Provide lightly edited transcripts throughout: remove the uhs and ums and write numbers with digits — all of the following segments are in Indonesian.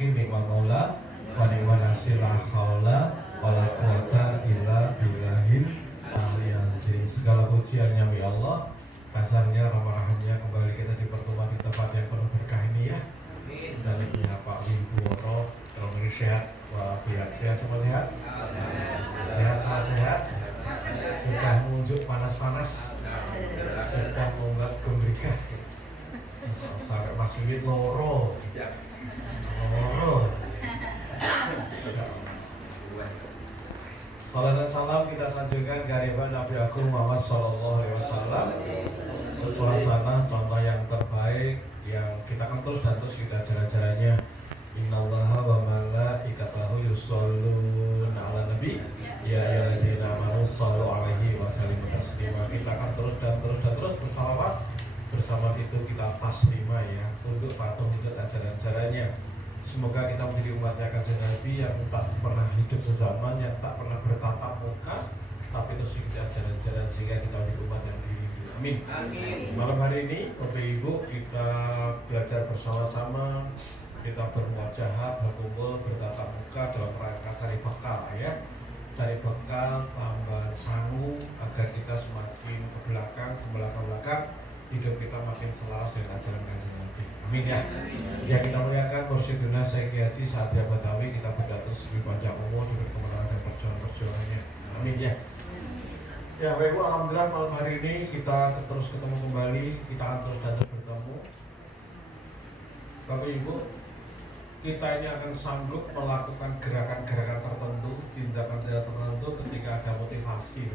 hakim ni'mal maula wa ni'mal nasir la haula wala quwata illa billahil aliyil azim. Segala puji hanya milik Allah. Kasarnya rahmat-rahmatnya kembali kita di pertemuan di tempat yang penuh berkah ini ya. Dalamnya Pak Wibowo, kalau sehat walafiat, sehat semua sehat. Sehat semua sehat. Sudah menunjuk panas-panas. Sudah mengunggah gembira. Sampai Mas Wid loro. Salam dan salam kita sanjungkan kehadiran Nabi Agung Muhammad Sallallahu Alaihi Wasallam. Suasana contoh yang terbaik yang kita akan terus dan terus kita ajar-ajarannya. Innallaha wa malaikatahu yusholluna 'alan nabi ya ayyuhalladzina amanu shallu 'alaihi wa sallimu taslima. Kita akan terus dan terus bersalawat. Bersama itu kita taslima ya, untuk patuh ikut ajaran-ajarannya. Semoga kita menjadi umatnya kanjeng Nabi yang tak pernah hidup sezaman, yang tak pernah bertatap muka, tapi terus ikuti ajaran-ajaran sehingga kita menjadi umat yang diridhoi. Amin. Malam hari ini, Bapak Ibu, kita belajar bersama-sama, kita bermuajahat, berkumpul, bertatap muka dalam rangka cari bekal ya. Cari bekal, tambah sangu agar kita semakin ke belakang, hidup kita makin selaras dengan ajaran kanjeng Nabi. Amin ya. Ya kita muliakan Mursyiduna Syekh Haji Sa'adiyah Badawi, kita berdatus lebih panjang umur dengan kemenangan dan perjuangan-perjuangannya. Amin ya. Ya Bapak Ibu, alhamdulillah malam hari ini kita terus ketemu kembali, kita akan terus dan terus bertemu. Bapak Ibu, kita ini akan sanggup melakukan gerakan-gerakan tertentu, tindakan-tindakan tertentu ketika ada motivasi.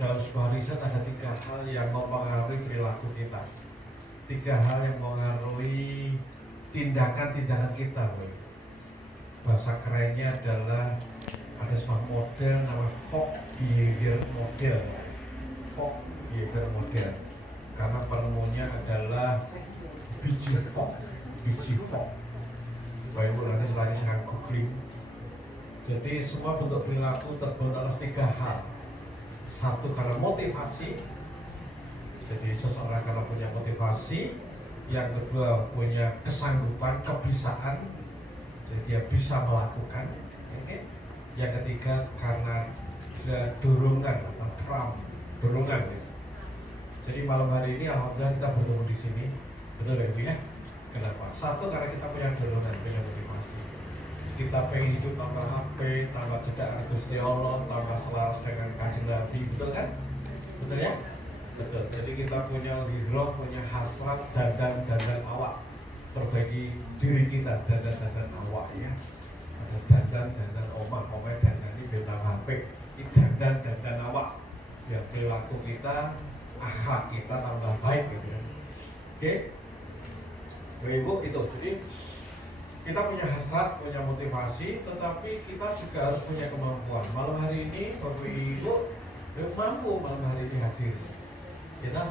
Dalam sebuah riset ada 3 hal yang mempengaruhi perilaku kita, 3 hal yang mempengaruhi tindakan-tindakan kita. Bahasa kerennya adalah ada sebuah model namanya Fogg Behavior Model. Fogg Behavior Model karena penemunya adalah B.G. Fogg. Bapak Ibu nanti setelah ini saya googling. Jadi semua bentuk perilaku terbentuk atas 3 hal. Satu karena motivasi, jadi seseorang karena punya motivasi. Yang kedua punya kesanggupan, kebisaan, jadi dia bisa melakukan. Yang ketiga karena ada dorongan atau dorongan. Jadi malam hari ini alhamdulillah kita bertemu di sini, betul ya Bu ya? Kenapa? Satu karena kita punya dorongan, punya motivasi. Kita pengen hidup tambah HP, tambah cedera Gusti Allah, tambah selaras dengan kanjeng Nabi, betul kan? Betul ya? Betul. Jadi kita punya hidroh, punya hasrat, dandan awak. Perbaiki diri kita, dandan awak ya. Ada dandan omah dandan ini beta HP. Ini dandan awak. Biar perilaku kita, akhlak kita tambah baik gitu ya. Oke? Bapak Ibu itu. Jadi kita punya hasrat, punya motivasi, tetapi kita juga harus punya kemampuan. Malam hari ini Bapak Ibu mampu malam hari ini hadir. Kita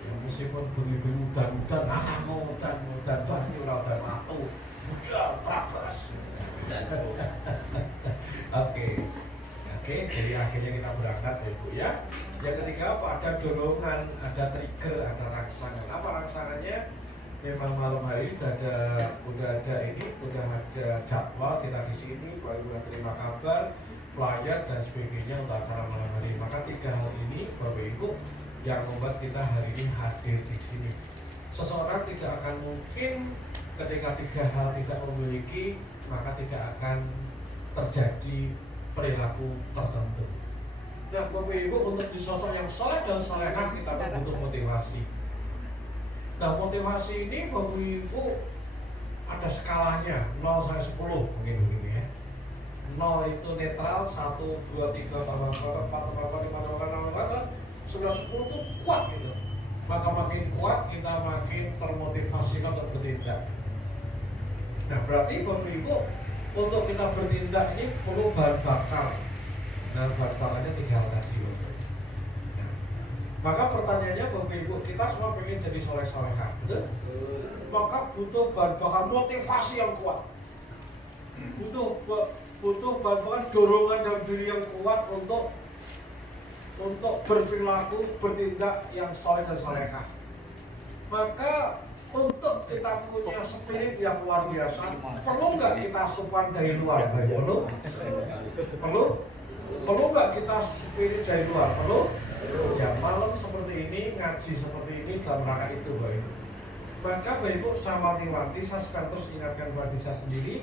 ya meskipun bumi hujan-hujan, mau hujan ini udah matu, hujan terus. Oke, jadi akhirnya kita berangkat ya Bu ya. Yang ketiga apa? Ada dorongan, ada trigger, ada rangsangan. Apa rangsangannya? Memang malam hari ini udah ada jadwal kita di sini, baru terima kabar, flyer dan sebagainya untuk acara malam hari. Maka 3 hal ini Bapak Ibu yang membuat kita hari ini hadir di sini. Seseorang tidak akan mungkin ketika 3 hal tidak memiliki, maka tidak akan terjadi perilaku tertentu. Nah Bapak Ibu, untuk di sosok yang soleh dan solehah kita butuh motivasi. Nah motivasi ini Bapak Ibu ada skalanya 0 sampai 10 mungkin begini ya. 0 itu netral, 1, 2, 3, tambah 4, 5, 6, 9, 10 itu kuat gitu. Maka makin kuat kita makin termotivasi untuk bertindak. Nah berarti Bapak Ibu untuk kita bertindak ini perlu bahan bakar. Nah bahan bakarnya 3 hal tadi. Maka pertanyaannya Bapak Ibu, kita semua pengen jadi soleh-solehah, betul? Maka butuh bahan bakar motivasi yang kuat. Butuh bahan bakar dorongan dalam diri yang kuat untuk berperilaku, bertindak yang soleh dan solehah. Maka Untuk kita punya spirit yang luar biasa, perlu nggak kita asupan dari luar? Perlu? Perlu? Perlu nggak kita spirit dari luar? Perlu? Ya, malam seperti ini, ngaji seperti ini dalam rangka itu, Bapak Ibu. Maka Bapak Ibu, saya wanti-wanti, saya sekarang terus ingatkan kepada saya sendiri,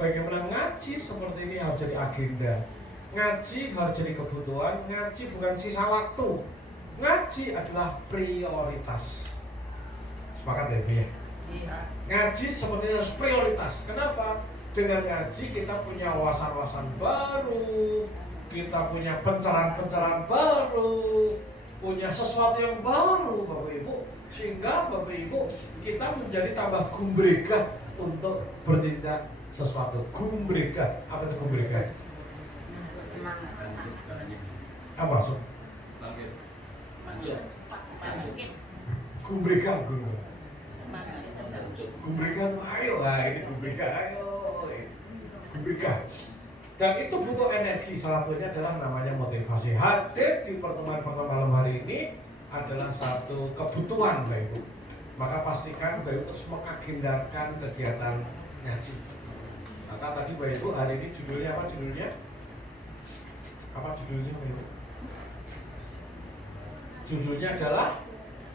bagaimana ngaji seperti ini harus jadi agenda. Ngaji harus jadi kebutuhan, ngaji bukan sisa waktu. Ngaji adalah prioritas. Sepakat ya, Bu ya? Iya. Ngaji seperti harus prioritas. Kenapa? Dengan ngaji kita punya wawasan-wawasan baru, kita punya pencerahan-pencerahan baru, punya sesuatu yang baru, Bapak Ibu. Sehingga Bapak Ibu kita menjadi tambah gumbrega untuk bertindak sesuatu. Gumbrega. Apa itu gumbrega? Semangat. Apa maksud? Gumbrega, Gumbrega tuh ayo lah, ini Gumbrega, ayo Gumbrega. Dan itu butuh energi, salah satunya adalah namanya motivasi. Hadir di pertemuan-pertemuan malam hari ini adalah satu kebutuhan, Bapak Ibu. Maka pastikan Bapak Ibu terus mengagendakan kegiatan ngaji. Maka tadi Bapak Ibu hari ini judulnya apa judulnya? Apa judulnya Bapak Ibu? Judulnya adalah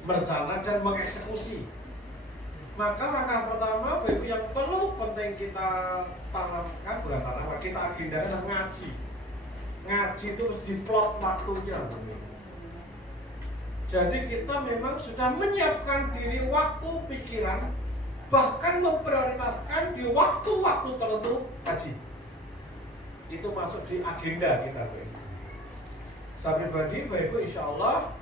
merencana dan mengeksekusi. Maka langkah pertama Bapak Ibu yang perlu penting kita tanamkan, bukan tanamkan, kita agendakan adalah ngaji. Ngaji itu harus diplot waktunya. Jadi kita memang sudah menyiapkan diri waktu pikiran, bahkan memprioritaskan di waktu-waktu tertentu ngaji. Itu masuk di agenda kita, Bapak Ibu. Saya pribadi, Bapak Ibu, insya Allah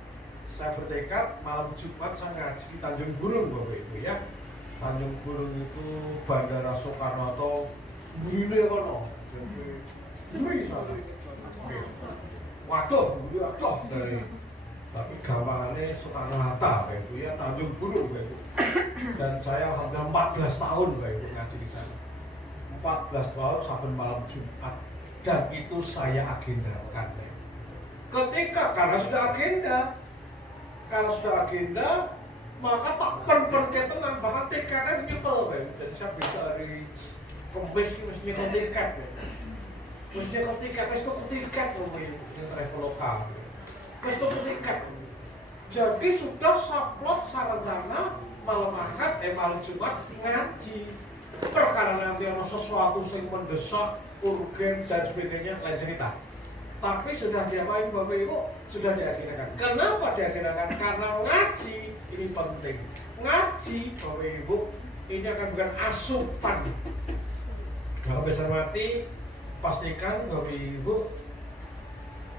saya bertekad malam Jumat saya ngaji di Tanjung Burung, Bapak Ibu ya. Tanjung Burung itu Bandara Soekarno-Hatta, Burine kono. Buri sana. Waduh, dari tapi gampangannya Soekarno-Hatta, Bapak Ibu ya, Tanjung Burung, Bapak Ibu. Dan saya alhamdulillah 14 tahun, Bapak Ibu, ngaji di sana. 14 tahun sampai malam Jumat. Dan itu saya agendakan, Bapak Ibu. Karena sudah agenda, maka tak pen-pen bahkan tiketnya nyekel, dan saya bisa dari Kemis mesti nyekel tiket, mesti nyekel tiket, Traveloka, mesti tiket. Jadi sudah saplot sarjana malam Ahad, malam Jumat ngaji. Perkara nanti ada sesuatu yang mendesak, urgen dan sebagainya lain cerita. Tapi sudah diapain Bapak Ibu? Sudah diagendakan. Kenapa diagendakan? Karena ngaji ini penting. Ngaji Bapak Ibu ini akan bukan asupan. Bapak bisa mati, pastikan Bapak Ibu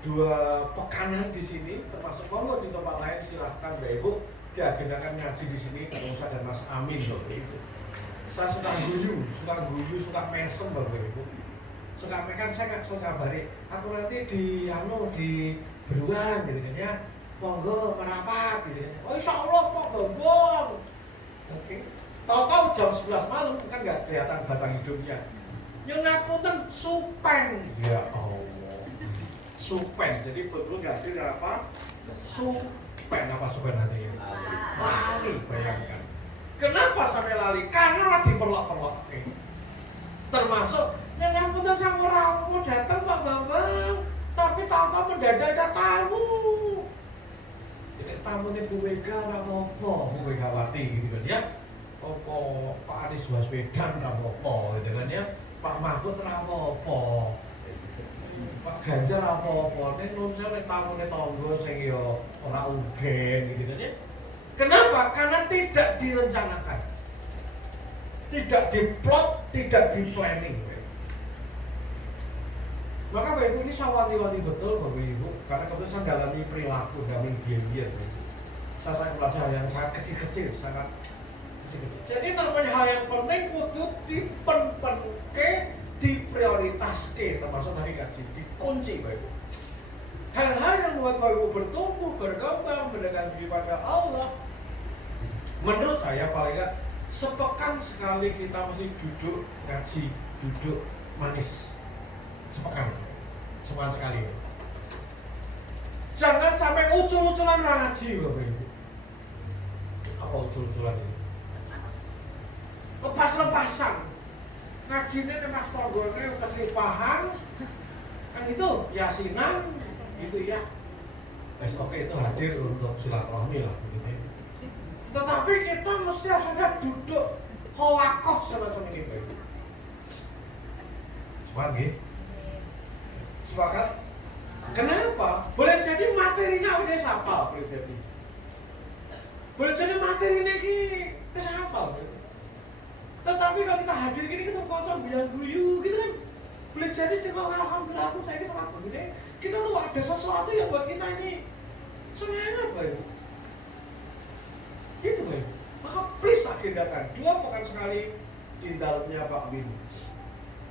2 pekanan di sini, termasuk kalau di tempat lain silahkan Bapak Ibu diagendakan ngaji di sini dengan saya dan Mas Amin Bapak Ibu. Saya suka guyu, suka mesem Bapak Ibu. Suka mereka saya nggak suka balik. Aku nanti di Beruang gitu kan ya. Monggo merapat gitu. Oh insya Allah monggo bong. Oke. Tahu-tahu jam 11 malam kan nggak kelihatan batang hidungnya. Yang ngapunten supen. Ya Allah. Supen. Jadi betul nggak sih apa? Supen apa supen nanti? Lali bayangkan. Kenapa sampai lali? Karena diperlok-perlok. Termasuk yang ngapunten sang orang mau datang Pak Bambang, tapi tahu-tahu mendadak ada tamu. Jadi tamunya Bu Mega rapopo, Bu Megawati gitu kan ya. Opo Pak Anies Baswedan rapopo gitu kan ya. Pak Mahfud rapopo. Pak Ganjar rapopo. Nek nun saya tamunya tonggo sing yo ora ugen gitu kan ya. Kenapa? Karena tidak direncanakan. Tidak diplot, tidak di planning. Maka Bapak Ibu ini saya wanti-wanti betul Bapak Ibu, karena kebetulan saya dalami perilaku, dalami behavior. Saya belajar yang sangat kecil-kecil, Jadi namanya hal yang penting kudu dipen-penke, diprioritaske, termasuk tadi kaji, dikunci Bapak Ibu. Hal-hal yang membuat Bapak Ibu bertumbuh, berkembang, mendekati pada Allah. Menurut saya paling nggak sepekan sekali kita mesti duduk ngaji, duduk manis. Sepekan sekali. Jangan sampai ucul-uculan ngaji Bapak Ibu. Apa ucul-uculan ini? Lepasan. Ngajine nek Mas Tonggone keselipahan. Kan itu yasinan gitu ya. Wes oke itu hadir untuk silaturahmi lah gitu. Tetapi kita mesti harus duduk holakoh semacam ini Bapak Ibu. Sepakat? Sepakat? Kenapa? Boleh jadi materinya udah sapal, boleh jadi. Boleh jadi materinya ini kesapal. Tetapi kalau kita hadir gini kita kocok biar guyu gitu kan. Boleh jadi cuma alhamdulillah aku saya sama aku gini. Kita tuh ada sesuatu yang buat kita ini semangat Bapak Ibu. Gitu Bapak Ibu. Maka please agendakan 2 pekan sekali di dalamnya Pak Win.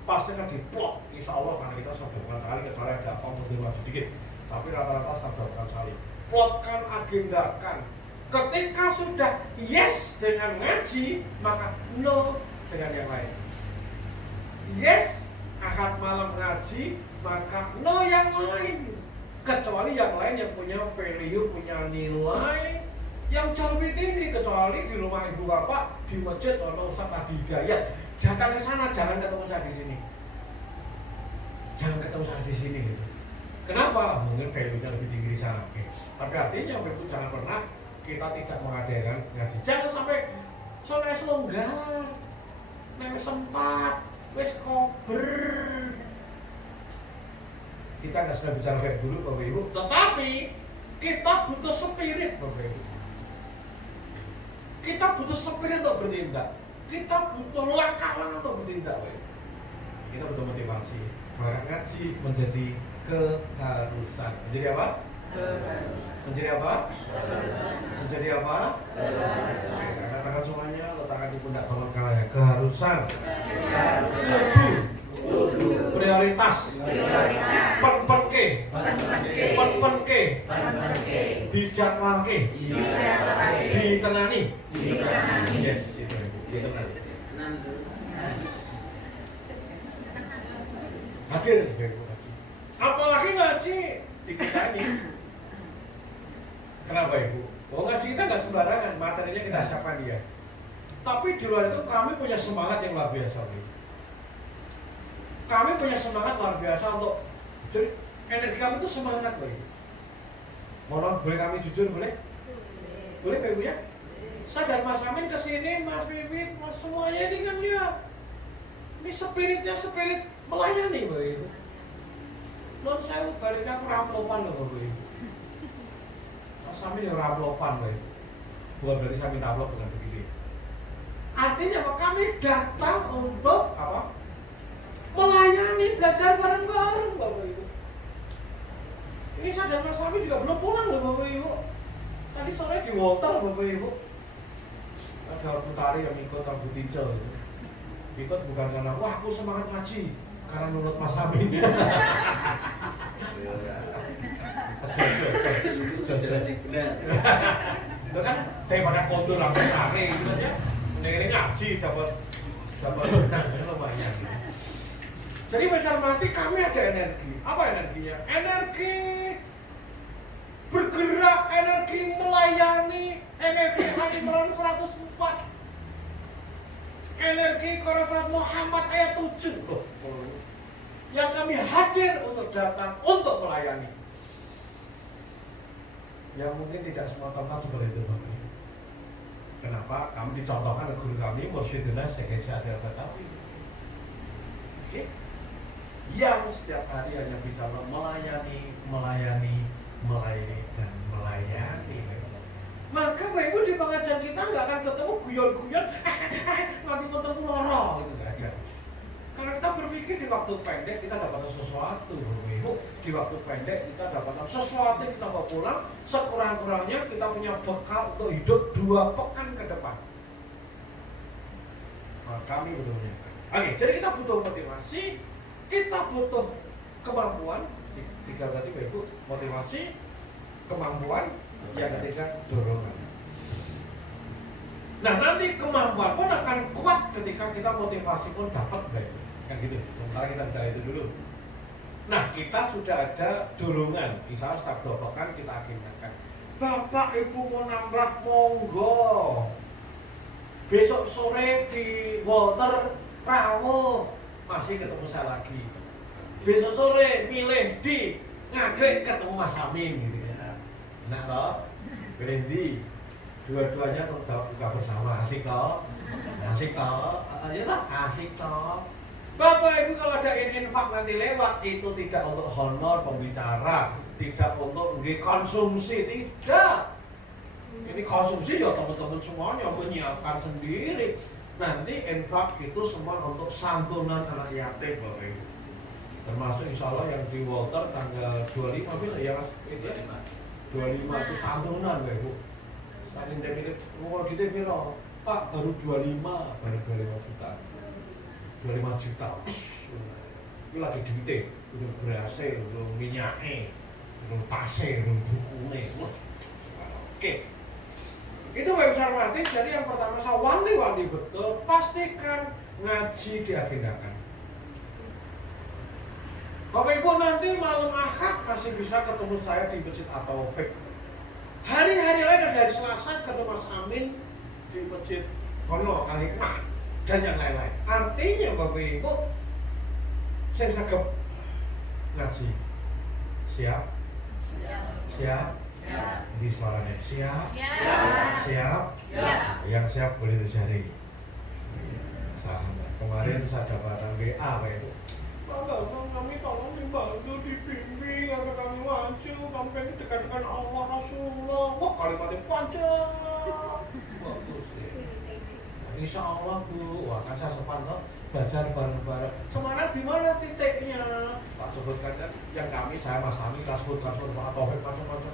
Pasti akan diplot, insya Allah karena kita 1 bulan kali kecuali ada apa sedikit. Tapi rata-rata 1 bulan kali. Plotkan, agendakan. Ketika sudah yes dengan ngaji, maka no dengan yang lain. Yes, Ahad malam ngaji, maka no yang lain. Kecuali yang lain yang punya value, punya nilai yang jauh lebih tinggi. Kecuali di rumah ibu bapak, di masjid, ono Ustaz Adi Hidayat. Datang ke sana, jangan ketemu saya di sini. Jangan ketemu saya di sini. Gitu. Kenapa? Mungkin value-nya lebih tinggi di sana. Oke. Tapi artinya ibu jangan pernah kita tidak mengadakan ngaji. Jangan sampai soalnya selonggar, nek sempat, wes kober. Kita nggak sudah bicara kayak dulu Bapak Ibu, tetapi kita butuh spirit Bapak Ibu. Kita butuh spirit untuk bertindak. Kita butuh langkah-langkah untuk bertindak Bapak Ibu. Kita butuh motivasi. Maka ngaji menjadi keharusan. Menjadi apa? Menjadi apa? Menjadi apa? Katakan semuanya, letakkan di pundak kawan kalian. Keharusan. Prioritas. Penke. Dijadwalke. Ditenani. Yes, itu. Hadir apalagi ngaji di kita ini. Kenapa Ibu? Oh ngaji kita nggak sembarangan, materinya kita siapkan dia. Tapi di luar itu kami punya semangat yang luar biasa. Kami punya semangat luar biasa untuk, jadi energi kami itu semangat Ibu. Mohon boleh kami jujur boleh? Boleh Pak Ibu ya? Saya dan Mas Amin kesini, Mas Bibit, Mas semuanya ini kan ya, ini spiritnya spirit melayani Pak Ibu. Non saya balik aku ramplopan loh Bapak Ibu. Mas Amin ya ramplopan Pak Ibu. Bukan berarti saya minta amplop dengan begini. Artinya apa? Kami datang untuk apa? Melayani, belajar bareng-bareng Bapak Ibu. Ini saya dan Mas Amin juga belum pulang loh Bapak Ibu. Tadi sore di hotel Bapak Ibu. Ada putari yang ikut rambut hijau gitu. Ikut bukan karena wah aku semangat ngaji, karena menurut Mas Amin. Itu kan daripada kontur langsung sare gitu aja. Mending ngaji dapat lumayan. Jadi besar mati kami ada energi. Apa energinya? Energi bergerak, energi melayani, energi Al-Imran 104, energi Quran Surat Muhammad ayat 7 loh. Yang kami hadir untuk datang untuk melayani. Yang mungkin tidak semua tempat seperti itu Bapak. Kenapa? Kami dicontohkan oleh guru kami Mursyidullah Syekh Syahrir Batawi. Oke? Yang setiap hari hanya bicara melayani, dan melayani. Maka Bapak Ibu di pengajian kita nggak akan ketemu guyon-guyon, nanti ketemu lorong gitu nggak ada. Karena kita berpikir di waktu pendek kita dapatkan sesuatu, Bapak Ibu. Di waktu pendek kita dapatkan sesuatu yang kita bawa pulang. Sekurang-kurangnya kita punya bekal untuk hidup 2 pekan ke depan. Nah, kami betulnya. Oke, jadi kita butuh motivasi, kita butuh kemampuan. 3 berarti Bapak Ibu, motivasi, kemampuan, yang ketiga dorongan. Nah nanti kemampuan pun akan kuat ketika kita motivasi pun dapat Bapak Ibu. Kan gitu, sementara kita bicara itu dulu. Nah kita sudah ada dorongan, misalnya setiap 2 pekan kita agendakan Bapak Ibu mau nambah monggo. besok sore di Walter rawuh masih ketemu saya lagi. Besok sore milih di Ngagrek ketemu Mas Amin gitu ya. Enak toh? Pilih di dua-duanya tetap buka bersama, asik toh? Asik toh? Ya toh? Asik toh? Bapak Ibu kalau ada infak nanti lewat itu tidak untuk honor pembicara, tidak untuk konsumsi, tidak. Ini konsumsi ya teman-teman semuanya menyiapkan sendiri. Nanti infak itu semua untuk santunan anak yatim Bapak Ibu. Termasuk insya Allah yang di Walter tanggal 25 bisa ya Mas? 25 itu santunan Bapak Ibu. Saling demikian, mau kita bilang Pak baru 25, baru 25 juta. 25 juta. Itu lagi duitnya, udah berhasil, udah minyaknya, udah tasnya, udah bukunya. Oke. Itu Bapak Ibu hormati, jadi yang pertama saya wanti-wanti betul, pastikan ngaji diagendakan. Bapak Ibu nanti malam Ahad masih bisa ketemu saya di Masjid At-Taufik. Hari-hari lain ada hari Selasa ketemu Mas Amin di Masjid Kono Al-Hikmah dan yang lain-lain. Artinya Bapak Ibu, saya sagep ngaji. Siap? Siap? Di suaranya siap? Siap? Yang siap boleh dicari. Sahabat, kemarin saya dapatkan WA Pak Ibu. Bapak, kami tolong dibantu dibimbing agar kami maju, kami pengen dekat dengan Allah Rasulullah. Wah, kalimatnya panjang. Bagus ya. Insya Allah Bu, wah kan saya sempat belajar bareng-bareng. Semarang di mana titiknya? Tak sebutkan kan, yang kami saya Mas Ami, sebutkan Pak Taufik macam-macam.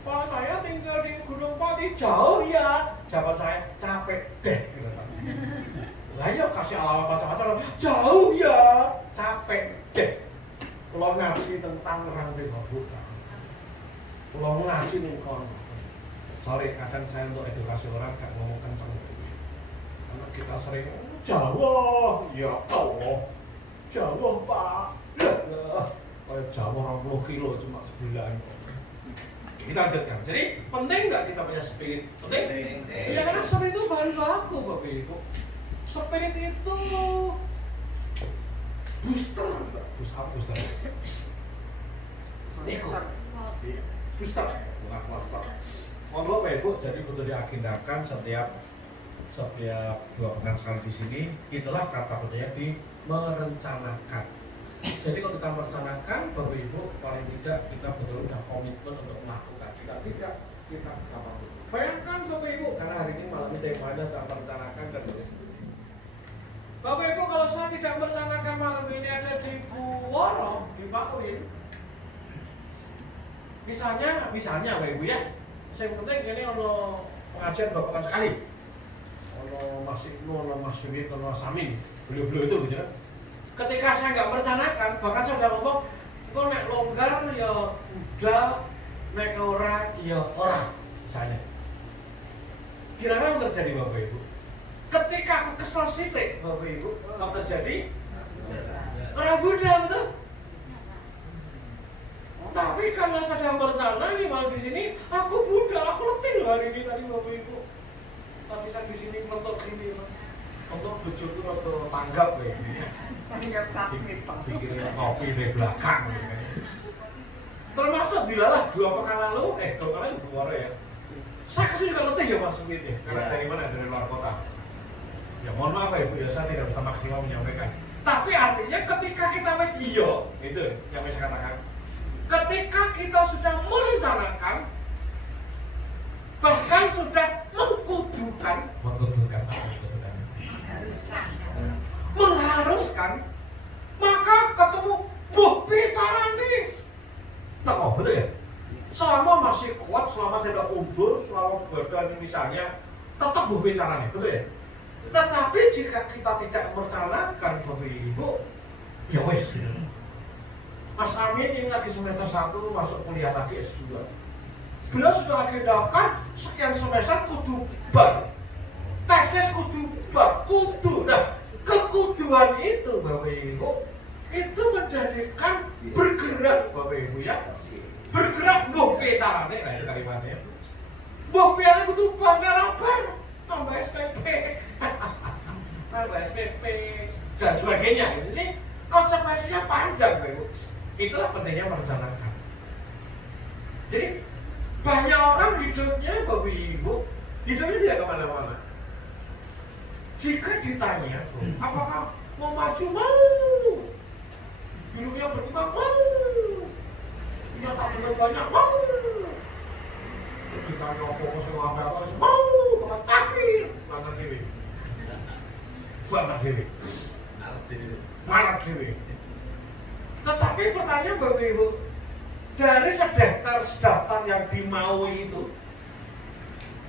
Pak saya tinggal di Gunung Pati, jauh ya. Jawab saya capek deh. Gitu, kan. Lah ya kasih alamat macam-macam, jauh ya, capek deh. Kalau ngaji tentang orang buka, kalau ngaji nih kon, sorry kadang saya untuk edukasi orang gak ngomong kenceng. Karena kita sering Jawa, ya Allah, Jawa Pak, kayak Jawa 20 kilo cuma sebulan. Kita lanjutkan. Jadi penting nggak kita punya spirit? Penting. Ya karena spirit itu bahan baku Bapak Ibu. Spirit itu booster, booster. Niko. Booster, bukan monster. Monggo Bapak Ibu, jadi betul diagendakan setiap 2 pekan sekali di sini. Itulah kata kuncinya di merencanakan. Jadi kalau kita merencanakan, Bapak Ibu, paling tidak kita betul sudah komitmen untuk melakukan. Jika tidak, kita kapan? Bayangkan Bapak Ibu, karena hari ini malam ini temanya tak merencanakan dan begitu. Bapak Ibu, kalau saya tidak merencanakan malam ini ada di Buworo, di Pak Win. Misalnya Bapak Ibu ya, yang penting ini ono pengajian bapak sekali. Ono Mas Ibnu, ono Mas Wid, ono Mas Amin, beliau-beliau itu gitu kan. Ketika saya nggak merencanakan, bahkan saya udah ngomong, kok nek longgar ya udah, nek ora ya ora, misalnya. Kira-kira yang terjadi Bapak Ibu? Ketika aku kesel sitik, Bapak Ibu, apa terjadi? Orang Buddha, betul? Tapi karena saya berencana ini malah di sini, aku Buddha, aku letih hari ini tadi Bapak Ibu. Tapi saya di sini mentok ini, untuk bujuk itu atau tanggap ya. Tanggap tasmit Pak. Bikin kopi dari belakang. Termasuk dilalah 2 pekan lalu, 2 pekan lalu di Buworo ya. Saya kesini juga letih ya Mas Wid ya, karena dari mana? Dari luar kota. Ya mohon maaf ya Bu, saya tidak bisa maksimal menyampaikan. Tapi artinya ketika kita itu yang saya katakan. Ketika kita sudah merencanakan, bahkan sudah mengharuskan, maka ketemu bicara nih. Nah, betul ya? Selama masih kuat, selama tidak undur, selama badan misalnya tetap bicara nih, betul ya? Tetapi jika kita tidak merencanakan Bapak Ibu, ya wes. Mas Amin ini lagi semester 1 masuk kuliah lagi S2. Beliau sudah agendakan sekian semester kudu bar. Tesis kudu bar, kudu. Nah, kekuduan itu Bapak Ibu itu menjadikan bergerak Bapak Ibu ya. Bergerak caranya, nah itu kalimatnya. Piye kudu bar nambah SPP. dan sebagainya. Jadi konsekuensinya panjang, Bapak Ibu. Itulah pentingnya merencanakan. Jadi banyak orang hidupnya, Bapak Ibu, hidupnya tidak kemana-mana. Jika ditanya, apakah mau maju? Mau. Hidupnya berkembang? Mau. Punya tabungan banyak? Mau. Ditanya fokus sama apa? Mau. Tapi mana dewi? Mana dewi? Mana dewi? Tetapi pertanyaan Bapak Ibu, dari sedaftar yang dimaui itu,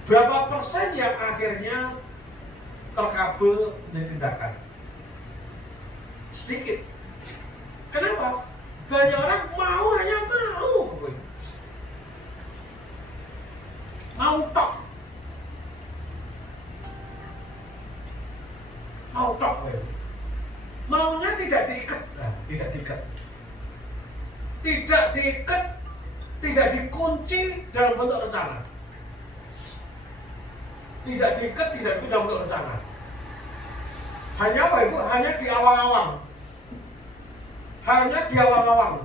berapa persen yang akhirnya terkabul menjadi tindakan? Sedikit. Kenapa? Banyak orang mau, hanya mau. Mau tok. Mau tok. Maunya tidak diikat. Nah, tidak diikat. Tidak diikat, tidak dikunci dalam bentuk rencana. Tidak diikat, tidak dikunci dalam bentuk rencana. Hanya apa Ibu? Hanya di awang-awang. Hanya di awang-awang.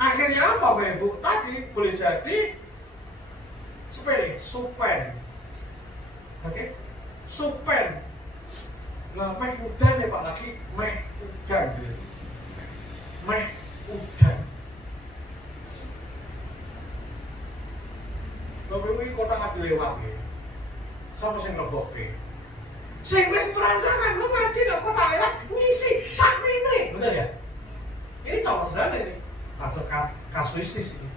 Akhirnya apa Bapak Ibu? Tadi boleh jadi sepele, supen. Oke? Supen. Nah, meh udan ya Pak lagi, meh udan. Meh udan. Bapak Ibu ini kota lagi lewat ya. Sama sing lebokke. Sing wis perancangan lu ngaji nek kota lewat ngisi sakmene. Betul ya? Ini contoh sederhana ini. Masuk kasuistis ini.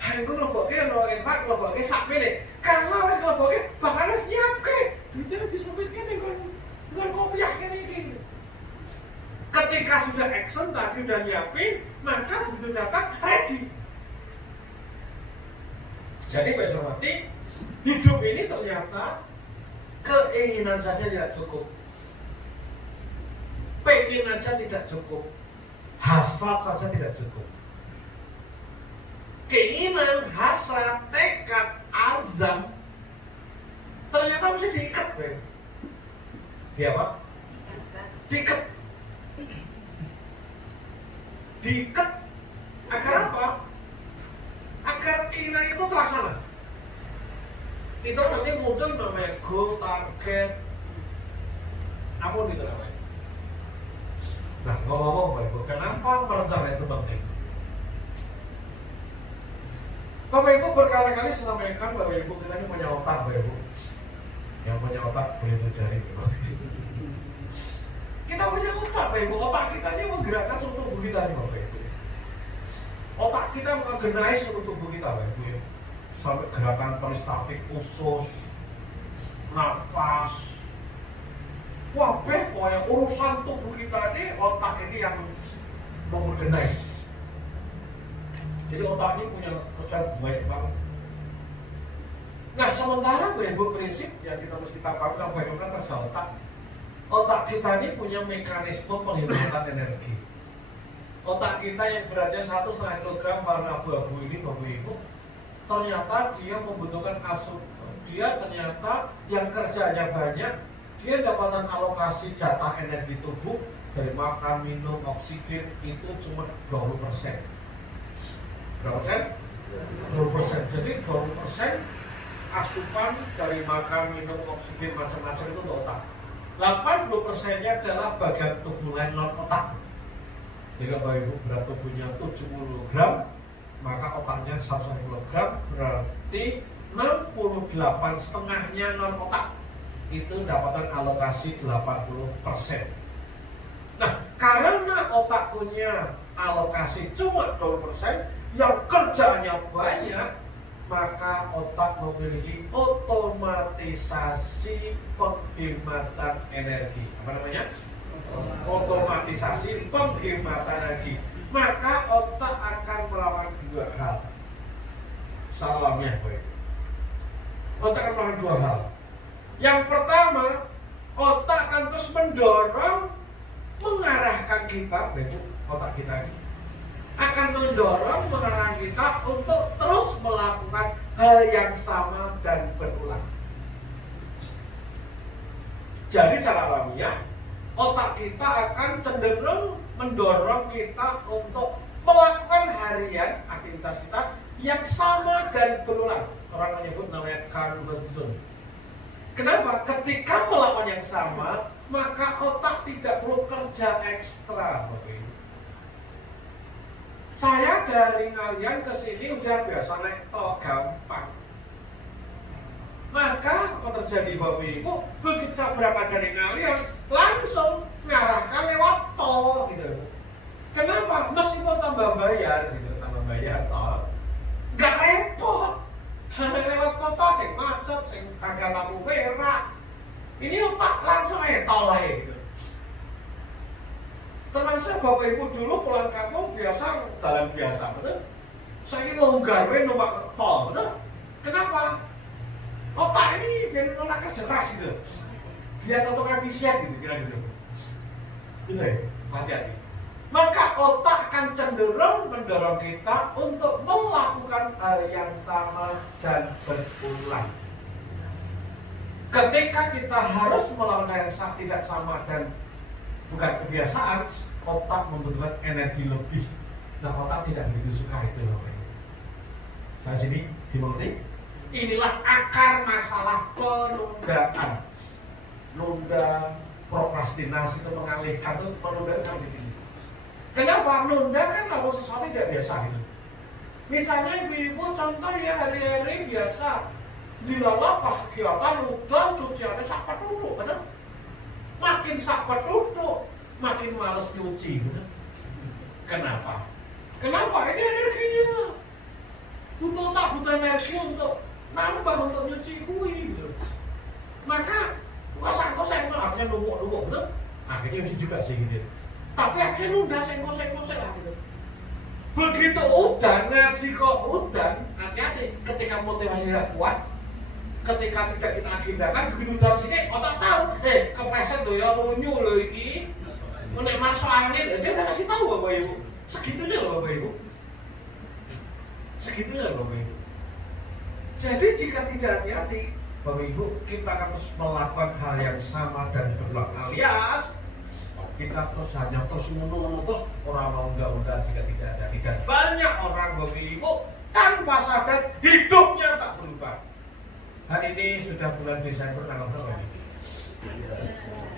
Hari itu lebokke no infak lebokke sakmene. Karena wis lebokke bahkan wis nyiapke. Duitnya disampaikan dengan kopiah ini. Ketika sudah action tadi udah nyiapin, maka begitu datang ready. Jadi Pak Sormati, hidup ini ternyata keinginan saja tidak cukup, pengen aja tidak cukup, hasrat saja tidak cukup. Keinginan, hasrat, tekad, azam ternyata mesti diikat, Bang. Dia apa? Diikat. Diikat agar apa? Agar keinginan itu terlaksana. Itu nanti muncul namanya goal, target, apa itu namanya. Nah, ngomong-ngomong Bapak Ibu, kenapa merencana itu penting? Bapak Ibu berkali-kali saya sampaikan Bapak Ibu, kita ini punya otak Bapak Ibu. Yang punya otak boleh jari Bapak Ibu. Kita punya otak Bapak Ibu, otak kita ini menggerakkan seluruh tubuh kita nih Bapak Ibu. Otak kita mengorganize seluruh tubuh kita Bapak Ibu ya. Sampai gerakan peristafik usus, nafas, wabeh, pokoknya urusan tubuh kita ini, otak ini yang mengorganize. Jadi otak ini punya peran banyak banget. Nah, sementara Bapak Ibu prinsip yang kita mesti pahami tentang bagaimana kerja otak. Otak kita ini punya mekanisme penghematan energi. Otak kita yang beratnya 1,5 kg warna abu-abu ini Bapak Ibu, ternyata dia membutuhkan dia ternyata yang kerjanya banyak, dia dapatkan alokasi jatah energi tubuh dari makan, minum, oksigen itu cuma 20%. Berapa persen? 20%. Jadi 20% asupan dari makan, minum, oksigen macam-macam itu untuk otak. 80%-nya adalah bagian tubuh lain non otak. Jika Bapak Ibu berat tubuhnya 70 gram, maka otaknya 100 kg, berarti 68,5-nya non otak. Itu dapatkan alokasi 80%. Nah, karena otak punya alokasi cuma 20%, yang kerjanya banyak, maka otak memiliki otomatisasi penghematan energi. Apa namanya? Otomatisasi penghematan energi. Maka otak akan melakukan dua hal. Salamnya baik. Otak akan melakukan dua hal. Yang pertama, otak akan terus mendorong, mengarahkan kita, otak kita ini akan mendorong, mengarahkan kita untuk terus melakukan hal yang sama dan berulang. Jadi secara alamiah, otak kita akan cenderung mendorong kita untuk melakukan harian aktivitas kita yang sama dan berulang. Orang menyebut namanya conversion. Kenapa? Ketika melakukan yang sama, maka otak tidak perlu kerja ekstra. Saya dari Ngalian ke sini udah biasa naik tol, gampang. Maka apa terjadi Bapak Ibu? Begitu saya berangkat dari Ngalian, langsung ngarahkan lewat tol gitu. Kenapa? Meskipun tambah bayar gitu, tambah bayar tol, gak repot. Hanya lewat kota, sing macet, sing harga lampu merah. Ini otak langsung tol aja gitu. Termasuk Bapak Ibu dulu pulang kampung biasa dalam biasa, betul? Saya longgar numpak tol, betul? Kenapa? Otak ini biar otak kerja keras gitu, biar otak efisien gitu, kira gitu. Gitu ya, hati-hati. Maka otak akan cenderung mendorong kita untuk melakukan hal yang sama dan berulang. Ketika kita harus melakukan hal yang tidak sama dan bukan kebiasaan, otak membutuhkan energi lebih. Nah, otak tidak begitu suka itu. Saya sini dimengerti? Inilah akar masalah penundaan. Nunda, prokrastinasi, itu mengalihkan, itu penundaan di sini. Kenapa? Nunda kan kalau sesuatu tidak biasa gitu. Misalnya ibu-ibu contoh ya hari-hari biasa dilala pas kegiatan udan cuciannya sapat duduk, benar? Makin sapat duduk, makin males nyuci, benar? Kenapa? Kenapa? Ini energinya. Butuh tak butuh energi untuk nambah untuk nyuci kui gitu. Maka kosak-kosak akhirnya numpuk-numpuk, betul? Akhirnya nyuci juga sih gitu. Tapi akhirnya nunda sengkosek-kosek lah gitu. Begitu udan, ngaji kok udan, hati-hati ketika motivasi tidak kuat, ketika tidak kita agendakan, begitu udan sini otak tahu, kepleset tuh ya lunyu loh ini, menek masuk angin, dia udah kasih tahu Bapak Ibu. Segitunya loh Bapak Ibu. Segitunya loh Bapak Ibu. Jadi jika tidak hati-hati, Bapak Ibu, kita akan terus melakukan hal yang sama dan berulang, alias kita terus hanya terus menunggu terus orang mau undang-undang jika tidak ada. Dan banyak orang Bapak Ibu tanpa sadar hidupnya tak berubah. Hari ini sudah bulan Desember tanggal berapa ini?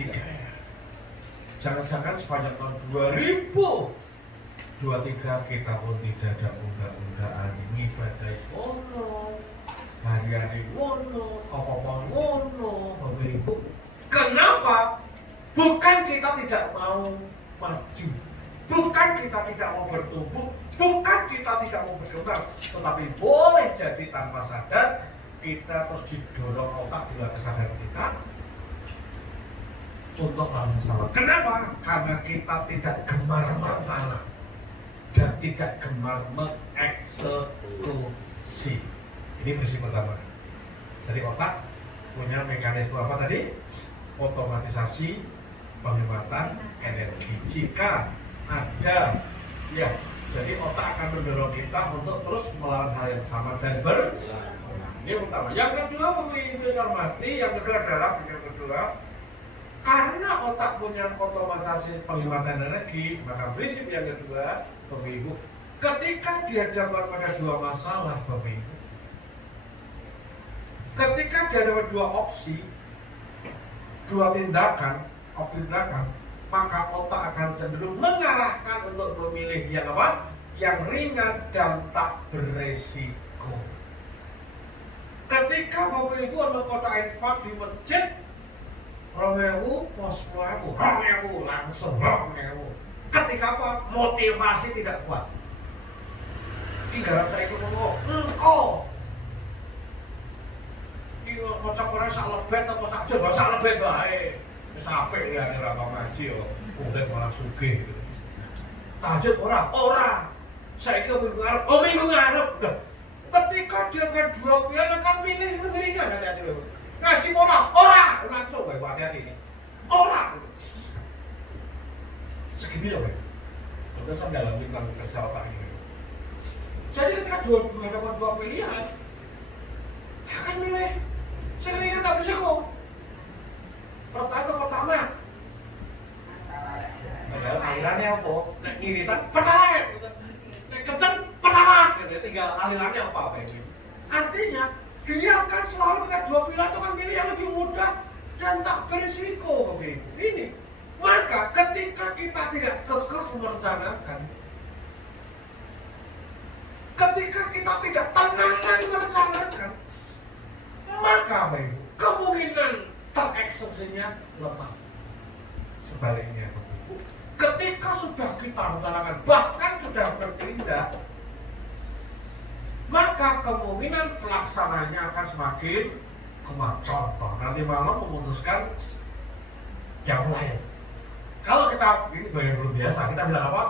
3. Jangan-jangan sepanjang tahun 2023 kita pun tidak ada unggah-unggahan ini ibadah ngono, hari-hari ngono, apa-apa ngono, Bapak Ibu. Kenapa? Bukan kita tidak mau maju, bukan kita tidak mau bertumbuh, bukan kita tidak mau berkembang, tetapi boleh jadi tanpa sadar kita terus didorong otak di luar kesadaran kita untuk melakukan masalah. Kenapa? Karena kita tidak gemar merencana dan tidak gemar mengeksekusi. Ini prinsip pertama. Jadi otak punya mekanisme apa tadi? Otomatisasi penghematan energi. Jika ada ya, jadi otak akan mendorong kita untuk terus melakukan hal yang sama dan berulang. Ini pertama. Yang kedua, Bapak Ibu hormati, yang kedua adalah yang kedua, karena otak punya otomatisasi penghematan energi, maka prinsip yang kedua, Bapak Ibu, ketika dihadapkan pada dua masalah, Bapak Ibu, ketika dihadapkan dua opsi, dua tindakan, maka otak akan cenderung mengarahkan untuk memilih yang apa? Yang ringan dan tak beresiko. Ketika Bapak Ibu ada kota infak di masjid, 2.000, pos 10.000, 2.000, langsung 2.000. Ketika apa? Motivasi tidak kuat. Ini garap saya ikut ngomong, engkau ini mau cokoran sak lebet atau sak jus, sak lebet wae. Sampai ya ora tau ngaji yo, urip malah sugih gitu. Tahajud ora. Saiki minggu ngarep, minggu ngarep. Ketika dia kan dua pilihan akan pilih ringan hati-hati lho. Ngaji ora, langsung wae hati-hati. Ora. Segitu ya, Pak. Kita sambil dalam lingkungan kerja otak ini. Jadi ketika dua pilihan akan milih saya ringan tak bisa kok. Pertama, ngiritan pertalite gitu. Nek kenceng pertamax gitu. Tinggal alirannya apa ini. Artinya dia akan selalu ketika dua pilihan itu kan pilih yang lebih mudah dan tak berisiko begitu. Ini maka ketika kita tidak kekeh merencanakan, ketika kita tidak tenang merencanakan, maka baik kemungkinan tereksekusinya lemah. Sebaliknya, ketika sudah kita rencanakan, bahkan sudah bertindak, maka kemungkinan pelaksananya akan semakin kuat. Contoh, nanti malam memutuskan yang lain. Kalau kita ini belum biasa, kita bilang apa?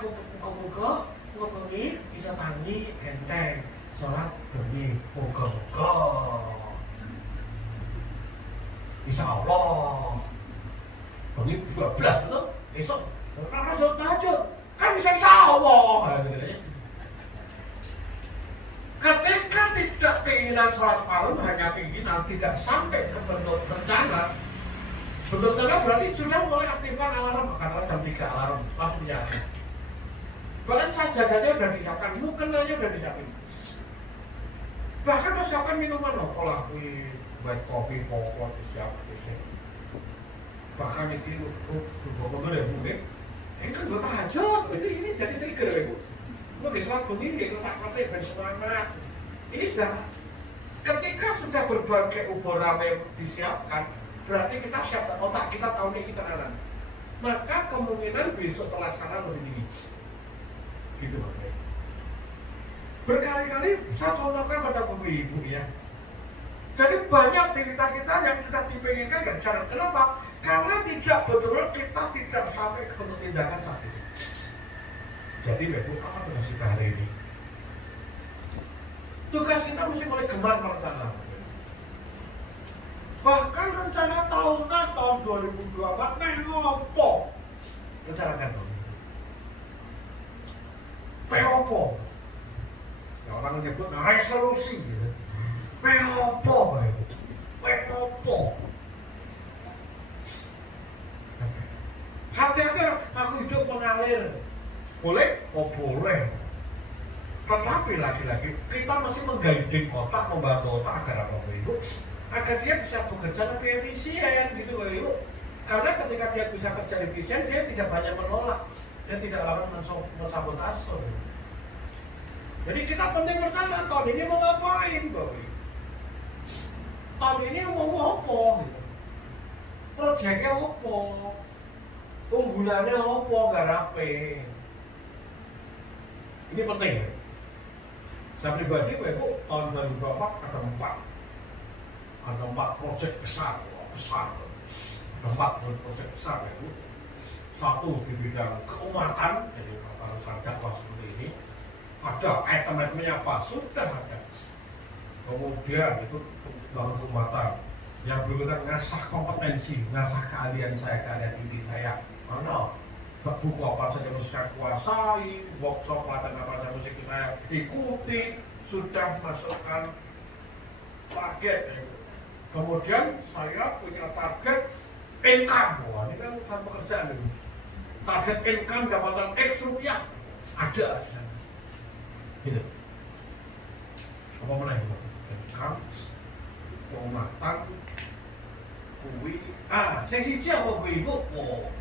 Muka-muka ngomongi bisa tani enteng, sholat demi muka-muka. Insya Allah. Demi 12 betul? Besok karena sholat tahajud kan bisa insya Allah. Ketika tidak keinginan sholat malam, hanya keinginan tidak sampai ke bentuk rencana. Bentuk rencana berarti sudah mulai aktifkan alarm, katakanlah jam 3 alarm langsung dinyalakan. Bahkan sajadahnya sudah disiapkan, mukenanya sudah disiapkan. Bahkan disiapkan minuman loh, olah white coffee, pokok disiapkan. Bahkan itu betul ya mungkin. Ini kan buat tahajud, ini jadi trigger ya bu. Lu di sholat begini, lu tak ngerti ben semangat. Ini sudah ketika sudah berbagai ubur rame disiapkan, berarti kita siap, otak kita tahu nih kita tenanan. Maka kemungkinan besok terlaksana lebih tinggi. Gitu makanya. Berkali-kali saya contohkan pada ibu-ibu ya. Jadi banyak aktivitas kita yang sudah dipinginkan nggak bisa. Kenapa? Karena tidak betul kita tidak sampai ke bentuk tindakan saat itu. Jadi ibu, apa tugas kita hari ini? Tugas kita mesti mulai gemar merencanakan. Bahkan rencana tahunan tahun 2024 nih ngopo? Rencanakan dong. Peopo. Ya, orang menyebut resolusi gitu. Peopo itu. Peopo. Hati-hati aku hidup mengalir. Boleh? Oh boleh. Tetapi lagi-lagi kita mesti mengguiding otak, membantu otak agar apa itu? Agar dia bisa bekerja lebih efisien gitu loh ibu. Karena ketika dia bisa kerja efisien, dia tidak banyak menolak, dia tidak lakukan mensabotase. Jadi kita penting bertanya, tahun ini mau ngapain Boy? Tahun ini mau apa gitu? Proyeknya apa? Unggulannya apa? Garape? Ini penting. Saya pribadi, ibu tahun 2024 ada 4 proyek besar. Ada 4 proyek besar ya Bu. Satu di bidang keumatan, jadi urusan dakwah seperti ini. Ada item-itemnya apa? Sudah ada. Kemudian itu bangun keumatan. Yang dulu kan ngasah kompetensi, ngasah keahlian saya, keahlian diri saya. Mana? Buku apa saja mesti saya kuasai, workshop pelatihan apa saja mesti saya ikuti, sudah masukkan target. Kemudian saya punya target income. Wah, ini kan urusan pekerjaan ini. Target income dapatan X rupiah ada. Gitu. Apa mana itu? Income, keumatan, kui. Saya siji apa kui ibu? Oh,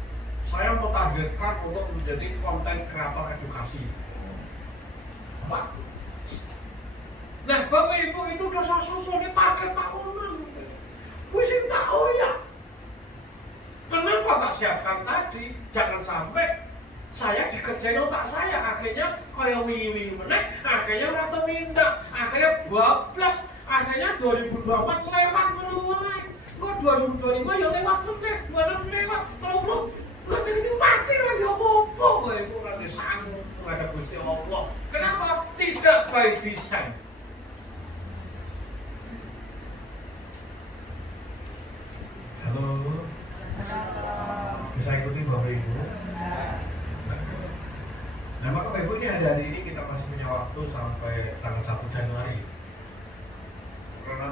saya mau targetkan untuk menjadi konten kreator edukasi. Apa? Nah, Bapak Ibu itu udah saya susun ini target tahunan. Pusing tahu ya. Kenapa tak siapkan tadi? Jangan sampai saya dikerjain otak saya, akhirnya kaya wingi-wingi meneh, akhirnya rata minta, akhirnya 12, akhirnya 2024 lewat menulai. Kok 2025 ya lewat meneh, 26 lewat, 30. Gak begitu mati lagi apa-apa, Ibu nanti sanggup menghadap Gusti Allah. Kenapa? Tidak by design. Halo. Bisa ikuti Bapak Ibu? Nah, maka Bapak Ibu ini hari ini kita masih punya waktu sampai tanggal 1 Januari. Karena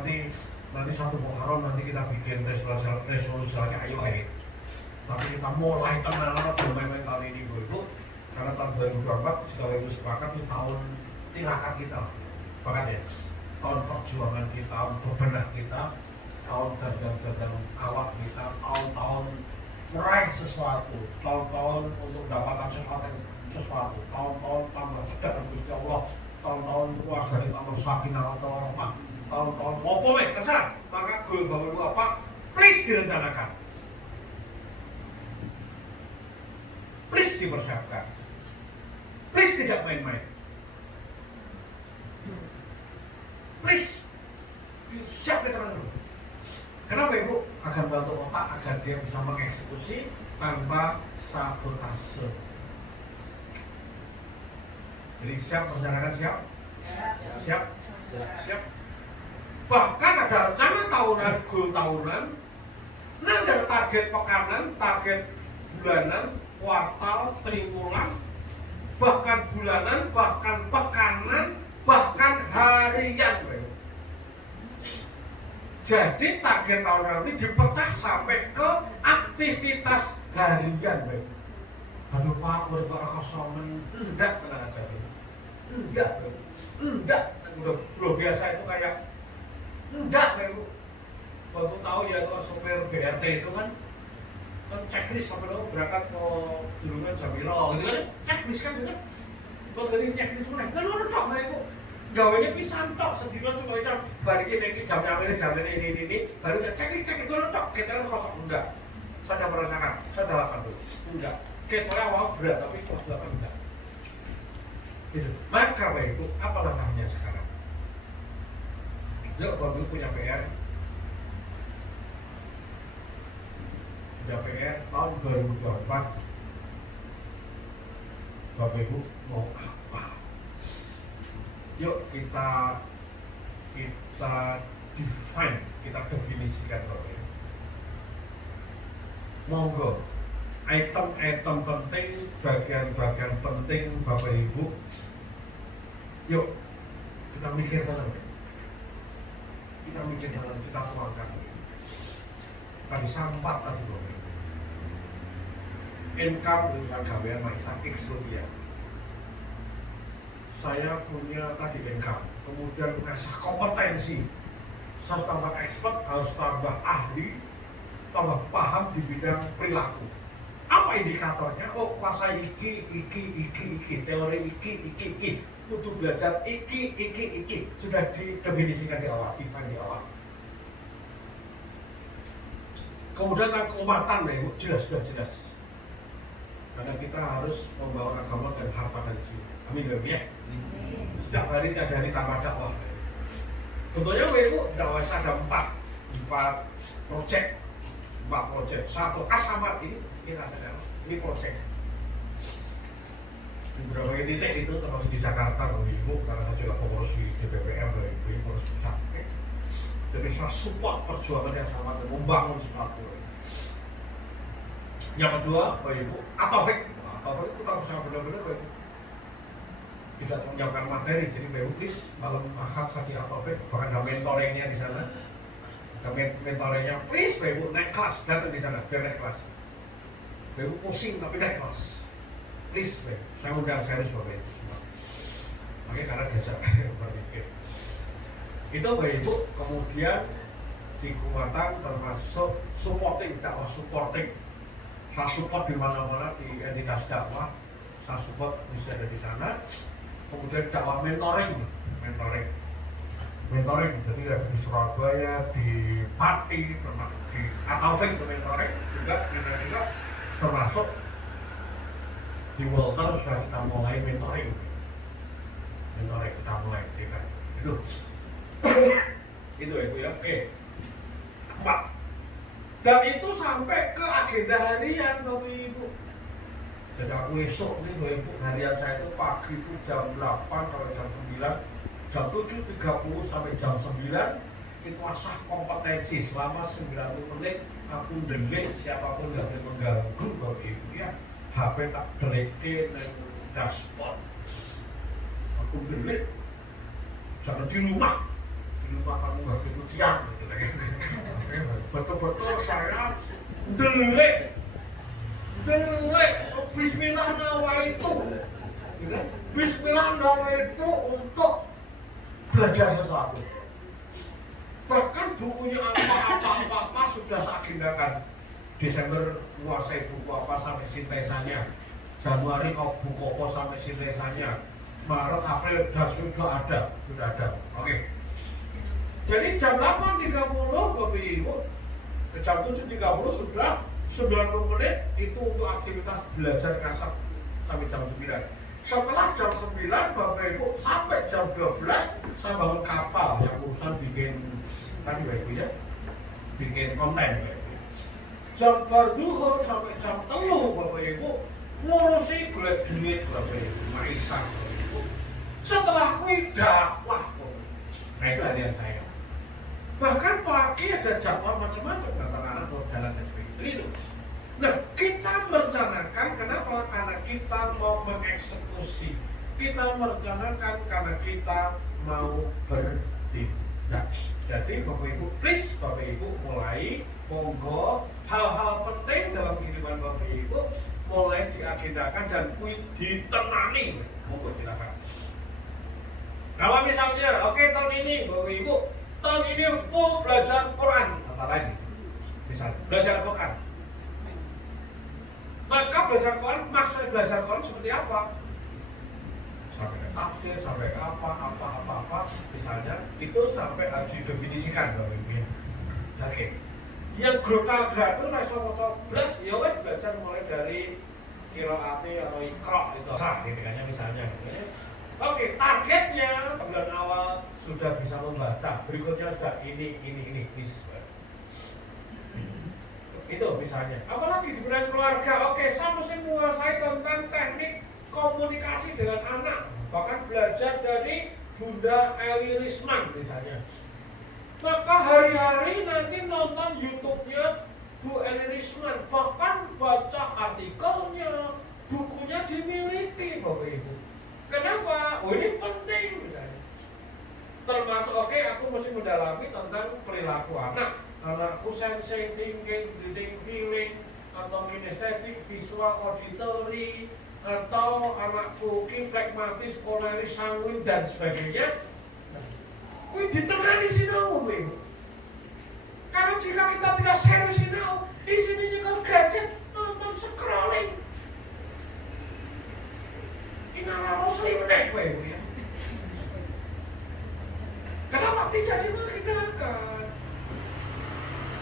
nanti 1 Muharram nanti kita bikin resolusi lagi, ayo. Tapi kita mulai tenang bermain-main kali ini Bu Ibu. Karena tahun 2024 juga itu sepakat itu tahun tirakat kita, bahkan ya tahun perjuangan kita, tahun bebenah kita, tahun gagal-gagal awak kita, tahun-tahun meraih sesuatu, tahun-tahun untuk mendapatkan sesuatu, tahun-tahun tambah cerdas dengan Gusti Allah, tahun-tahun keluarga kita tambah sakinah atau warahmah, tahun-tahun apa terserah. Maka goal bangun apa? Please direncanakan, please dipersiapkan, please tidak main-main, please siap keterangan dulu. Kenapa Ibu? Agar bantu otak agar dia bisa mengeksekusi tanpa sabotase. Jadi siap merencanakan, siap. Bahkan ada rencana tahunan, goal tahunan, nah ada target pekanan, target bulanan, kuartal, triwulan, bahkan bulanan, bahkan pekanan, bahkan harian. Jadi target tahun nanti dipecah sampai ke aktivitas harian. Aduh Pak, udah kosongan, enggak tenang aja. Enggak. Udah biasa itu kayak enggak Ibu. Waktu tahu ya itu sopir BRT itu kan checklist sampai lo berangkat mau jurungan jam berapa gitu kan, checklist kan gitu. Kalau dari checklist mana? Kan lo tok Ibu. Gawanya pisan tok sedina cuma jam balik ini jam ini baru cek dulu tok kita kosong enggak. Saya merencanakan, saya lakukan dulu. Enggak. Kita awal berat tapi setelah belakang enggak. Gitu. Maka Ibu, apa langkahnya sekarang? Yuk, Bapak Ibu punya PR. Udah PR tahun 2024. Bapak Ibu mau apa? Yuk kita define, kita definisikan Bapak Ibu. Monggo, item-item penting, bagian-bagian penting Bapak Ibu. Yuk kita mikir dalam, kita tuangkan. Tadi sampat tadi Bapak Ibu. Income dengan gawean Maisa X rupiah. Saya punya tadi income, kemudian mengasah kompetensi, saya harus tambah expert, harus tambah ahli, tambah paham di bidang perilaku. Apa indikatornya? Oh, kuasai iki, teori iki, untuk belajar iki, sudah didefinisikan di awal, define di awal. Kemudian tentang keumatan, Ibu, jelas. Karena kita harus membawa agama dan harta dan jiwa. Amin ya. Setiap hari tiap hari tambah dakwah. Contohnya Ibu, dakwah ada 4 proyek. 1 asamat ini ada. Ini proyek. Di beberapa titik itu termasuk di Jakarta Ibu, karena saya juga pengurus di DPPR Ibu, pengurus besar. Jadi saya support perjuangan yang sama dan membangun sesuatu. Yang kedua, Ibu, Atofik itu tahu sangat benar-benar Ibu. Tidak menyiapkan materi, jadi Ibu please malam Ahad saya di Atofik, bahkan ada mentoringnya di sana. Mentoringnya please Ibu naik kelas, datang di sana, biar naik kelas. Ibu pusing tapi naik kelas. Please Ibu, saya undang serius Bapak Ibu semua. Makanya karena diajak berpikir. Itu Ibu, kemudian di kekuatan termasuk dakwah supporting. Saya support di mana-mana di entitas dakwah, saya support bisa ada di sana. Kemudian dakwah mentoring, jadi di Surabaya, di Pati, termasuk di Atofik itu mentoring juga termasuk di Walter sudah kita mulai mentoring kita mulai kan itu Ibu ya. Oke. 4. Dan itu sampai ke agenda harian Bapak Ibu. Jadi aku esok nih Bapak Ibu, harian saya itu pagi itu jam 8 sampai jam 9, jam 7.30 sampai jam 9 itu asah kompetensi selama 90 menit. Aku delete siapapun yang mengganggu Bapak Ibu ya. HP tak delete dan dashboard. Aku delete. Jangan di rumah kamu nggak gitu siang gitu. Betul-betul saya delete Belek, bismillah nawaitu. Bismillah nawaitu untuk belajar sesuatu. Bahkan bukunya apa sudah saya agendakan. Desember menguasai buku apa sampai sintesanya. Januari kau buku apa sampai sintesanya. Maret, April sudah ada. Oke. Jadi jam 8.30 Bapak Ibu, jam 7.30 sudah 90 menit itu untuk aktivitas belajar kasar sampai jam 9. Setelah jam 9 Bapak Ibu sampai jam 12 saya bangun kapal yang urusan bikin tadi Bapak Ibu ya, bikin konten Bapak Ibu. Jam berduhur sampai jam 3 Bapak Ibu ngurusi golek duit Bapak Ibu, maisan Bapak Ibu. Setelah kuwi dakwah. Nah itu harian saya. Bahkan pagi ada jadwal macam-macam anak-anak mau jalan dan sebagainya itu. Nah kita merencanakan kenapa? Karena kita mau mengeksekusi. Kita merencanakan karena kita mau bertindak. Jadi Bapak Ibu, please Bapak Ibu mulai monggo hal-hal penting dalam kehidupan Bapak Ibu mulai diagendakan dan ditenani. Monggo silakan. Kalau misalnya, oke tahun ini Bapak Ibu tahun ini full belajar Quran, apa lagi? Misalnya, belajar Quran. Maka belajar Quran, maksud belajar Quran seperti apa? Sampai tafsir, sampai apa, misalnya, itu sampai harus didefinisikan, Bapak Ibu. Oke. Yang gradu nasional belas, ya wes belajar mulai dari qiraati atau iqra itu. Nah, gitu kan misalnya. Oke, targetnya bulan awal sudah bisa membaca, berikutnya sudah ini, please. Itu misalnya. Apalagi di bulan keluarga, oke, saya mesti menguasai tentang teknik komunikasi dengan anak, bahkan belajar dari Bunda Eli Risman misalnya. Maka hari-hari nanti nonton YouTube-nya Bu Eli Risman, bahkan baca artikelnya, bukunya dimiliki Bapak Ibu. Kenapa? Oh ini penting misalnya. Termasuk aku mesti mendalami tentang perilaku anak. Anakku sensing, thinking, reading, feeling, atau kinestetik, visual, auditory, atau anakku phlegmatis, koleris, sanguin dan sebagainya. Wih ditenani sinau, karena jika kita tidak serius sinau, isinya nyekel gadget, nonton scrolling. Inara muslim naik Bapak Ibu ya. Kenapa tidak dimaksudkan?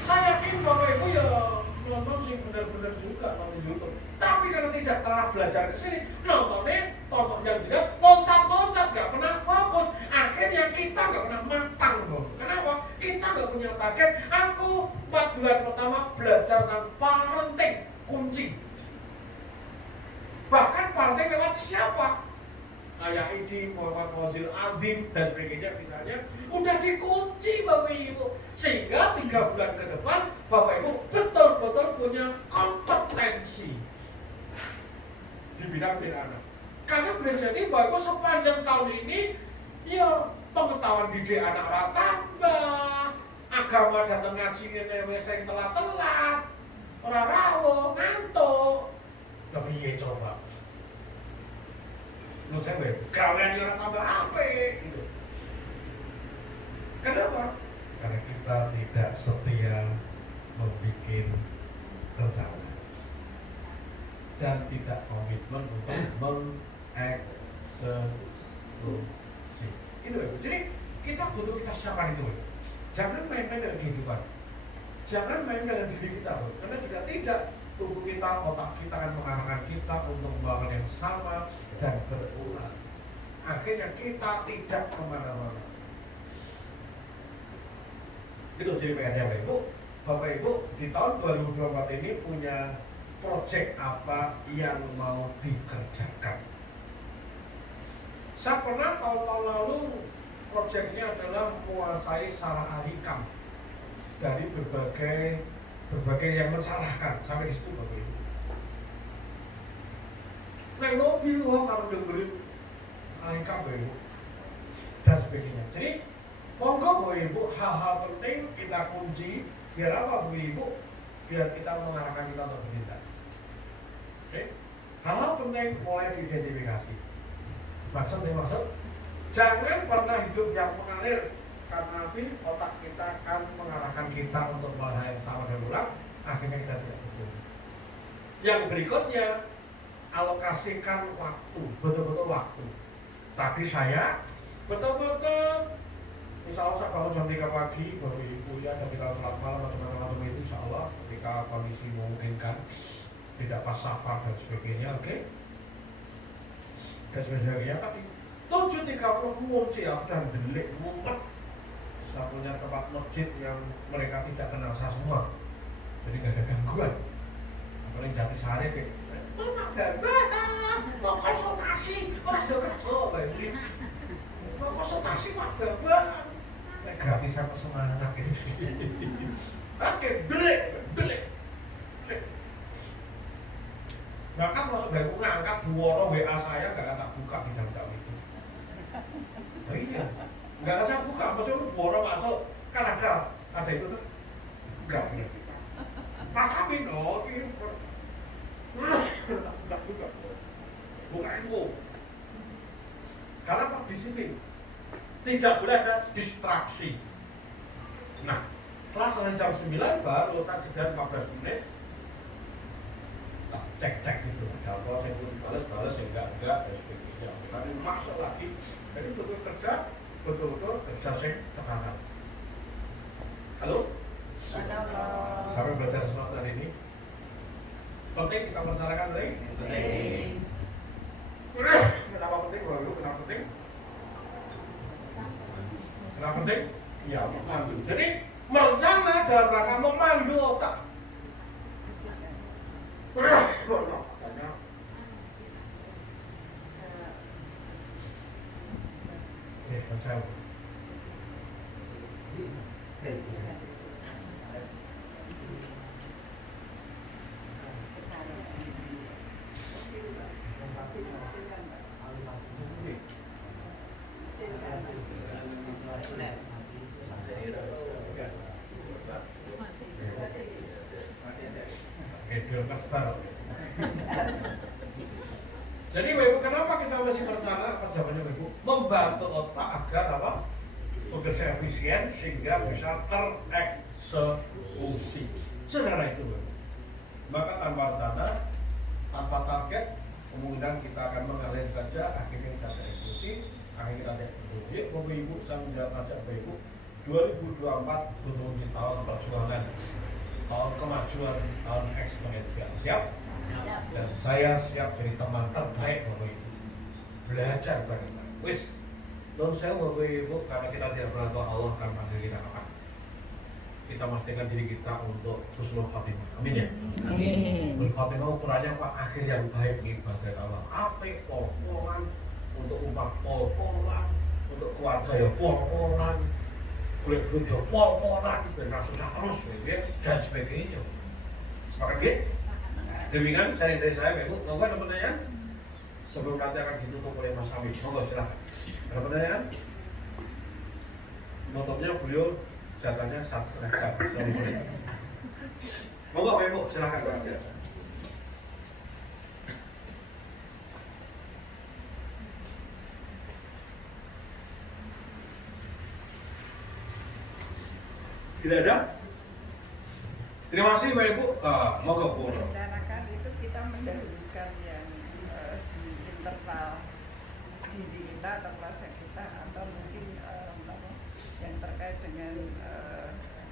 Saya yakin Bapak Ibu ya nonton sih benar-benar juga nonton YouTube. Tapi karena tidak telah belajar ke sini, nontonnya tonton yang tidak loncat-loncat, gak pernah fokus. Akhirnya kita gak pernah matang loh. Kenapa? Kita gak punya target. Aku 4 bulan pertama belajar tentang parenting kunci. Bahkan parenting lewat siapa? Kayak Idi, Muhammad Fawzil Azim dan sebagainya misalnya udah dikunci Bapak Ibu, sehingga 3 bulan ke depan Bapak Ibu betul-betul punya kompetensi di bidang anak. Karena boleh jadi Bapak Ibu sepanjang tahun ini ya pengetahuan didik anak tambah, agama datang ngaji ini sing telat-telat, ora rawuh, ngantuk. Tapi iya coba. Menurut saya, gawean orang tambah apa gitu. Kenapa? Karena kita tidak setia membuat rencana dan tidak komitmen untuk mengeksekusi. Itu jadi kita butuh kita siapkan itu. Jangan main-main dengan kehidupan. Jangan main dengan diri kita, karena jika tidak, tubuh kita, otak kita akan mengarahkan kita untuk membangun yang sama dan berulang. Akhirnya kita tidak kemana-mana. Itu jadi PR-nya Bapak Ibu. Bapak Ibu di tahun 2024 ini punya proyek apa yang mau dikerjakan. Saya pernah tahun-tahun lalu proyeknya adalah menguasai salah ahikam dari berbagai yang mensalahkan sampai di situ Bapak Ibu. Nah mobil kalau dengerin ahikam Bapak Ibu dan sebagainya. Jadi monggo Bapak Ibu hal-hal penting kita kunci biar apa Bapak Ibu? Biar kita mengarahkan kita untuk bertindak. Oke. Hal-hal penting mulai diidentifikasi. Maksud, jangan pernah hidup yang mengalir, karena nanti otak kita akan mengarahkan kita untuk hal yang sama dan ulang, akhirnya kita tidak betul. Yang berikutnya, alokasikan waktu, betul-betul waktu. Tapi saya betul-betul, insya Allah saya bangun jam 3 pagi, baru ibu ya, dan kita sholat malam macam-macam itu, insya Allah ketika kondisi memungkinkan, tidak pas safar dan sebagainya, oke? Dan sebagainya, tapi 7.30 kunci aku dan delik ngumpet. Saya punya tempat masjid yang mereka tidak kenal saya semua, jadi gak ada gangguan. Paling Jatisari kayak mau konsultasi, orang sudah kerja mau konsultasi Pak Bambang gratisan semangat gitu. Oke, belik bahkan masuk dari ngangkat dua WA saya gak tak buka di jam-jam itu. Oh iya, gak saya buka, maksudnya dua masuk kan ada itu tuh gak Mas Amin, oh ini enggak juga bukan ilmu karena Pak disiplin, tidak boleh ada distraksi. Nah, setelah selesai jam 9 baru saya jeda 15 menit cek gitu, ada apa saya perlu balas ya enggak dan sebagainya. Nanti masuk lagi, jadi betul-betul kerja sing tekanan. Halo? Sampai belajar sesuatu hari ini penting kita merencanakan penting. Kenapa penting? Kenapa penting? Kenapa penting? Ya, memandu. Jadi merencana dalam rangka memandu otak. Saya jadi Ibu, kenapa kita mesti merencana apa jawabannya Ibu? Membantu otak agar apa? Bekerja efisien sehingga bisa tereksekusi. Sederhana itu, Ibu. Maka tanpa rencana, tanpa target, kemungkinan kita akan mengalir saja, akhirnya kita tereksekusi, akhirnya kita tidak betul. Yuk, Bapak Ibu, saya menjawab ajak Bapak Ibu, 2024 menuju tahun perjuangan, tahun kemajuan, tahun eksponensial. Siap? Dan saya siap jadi teman terbaik Bapak Ibu. Belajar bareng-bareng. Wis, non saya Bapak Ibu, karena kita tidak pernah tahu Allah akan panggil kita kapan. Kita pastikan diri kita untuk husnul khatimah. Amin ya. Amin. Husnul khatimah ukurannya apa? Akhir yang baik ibadah Allah. Apik pol-polan, untuk umat pol-polan, untuk keluarga ya pol-polan, kulit ya pol-polan, dan susah terus, dan sebagainya. Sepakat ya? Demikian saya dari saya, Ibu. Mau ada pertanyaan? Sebelum nanti akan ditutup oleh Mas Amin. Monggo silakan. Ada pertanyaan? Motornya beliau jatahnya 1,5 jam. Monggo Pak Ibu, silakan. Tidak ada? Terima kasih Pak Ibu. Monggo Bu. Merencanakan itu kita mendahulukan yang di internal diri kita atau keluarga kita, atau mungkin yang terkait dengan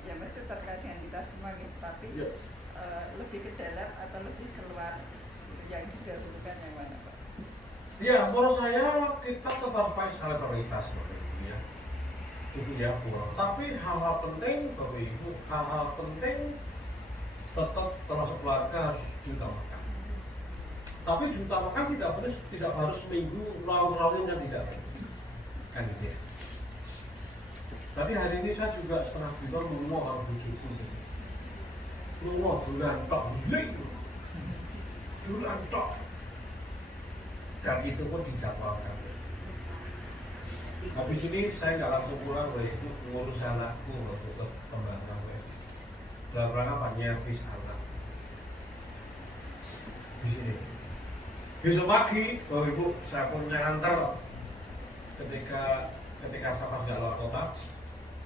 ya mesti terkait dengan kita semua gitu, tapi lebih ke dalam atau lebih keluar, yang didahulukan yang mana Pak? Ya, menurut saya kita tetap harus pakai skala prioritas Bapak Ibu ya. Itu ya kurang. Tapi hal-hal penting Bapak Ibu, hal-hal penting tetap termasuk keluarga harus diutamakan. Tapi diutamakan tidak harus minggu lalu-lalunya tidak. Kan gitu ya. Tapi hari ini saya juga setengah juta lungo kalau bujuku. Lungo bulan tok, bulan tok. Dan itu pun dijadwalkan. Habis ini saya nggak langsung pulang, itu ngurus anakku untuk kembangan. Dalam rangka apa? Nyervis anak. di sini. Besok pagi, Bapak Ibu, saya punya antar ketika saya pas nggak luar kota,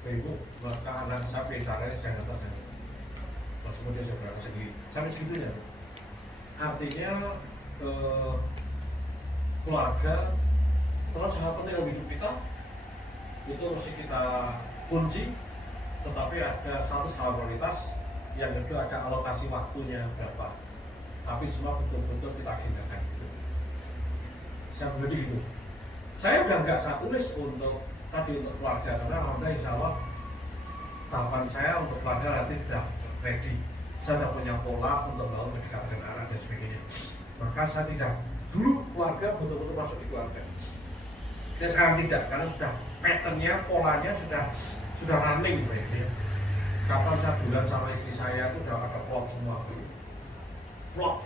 Bapak Ibu, maka anak saya biasanya saya antar kan. Pas kemudian saya berangkat segini, sampai segitunya. Artinya keluarga terus sangat penting dalam hidup kita, itu mesti kita kunci. Tetapi ada satu skala prioritas, yang kedua ada alokasi waktunya berapa. Tapi semua betul-betul kita agendakan gitu. Saya pribadi gitu. Saya udah nggak saya tulis untuk tadi untuk keluarga, karena alhamdulillah insya Allah tahapan saya untuk keluarga nanti sudah ready. Saya sudah punya pola untuk mau mendekatkan anak dan sebagainya. Maka saya tidak dulu keluarga betul-betul masuk di keluarga. Dan sekarang tidak, karena sudah patternnya, polanya sudah running ya. Kapan saya bulan sama istri saya itu udah ada plot semua. Plot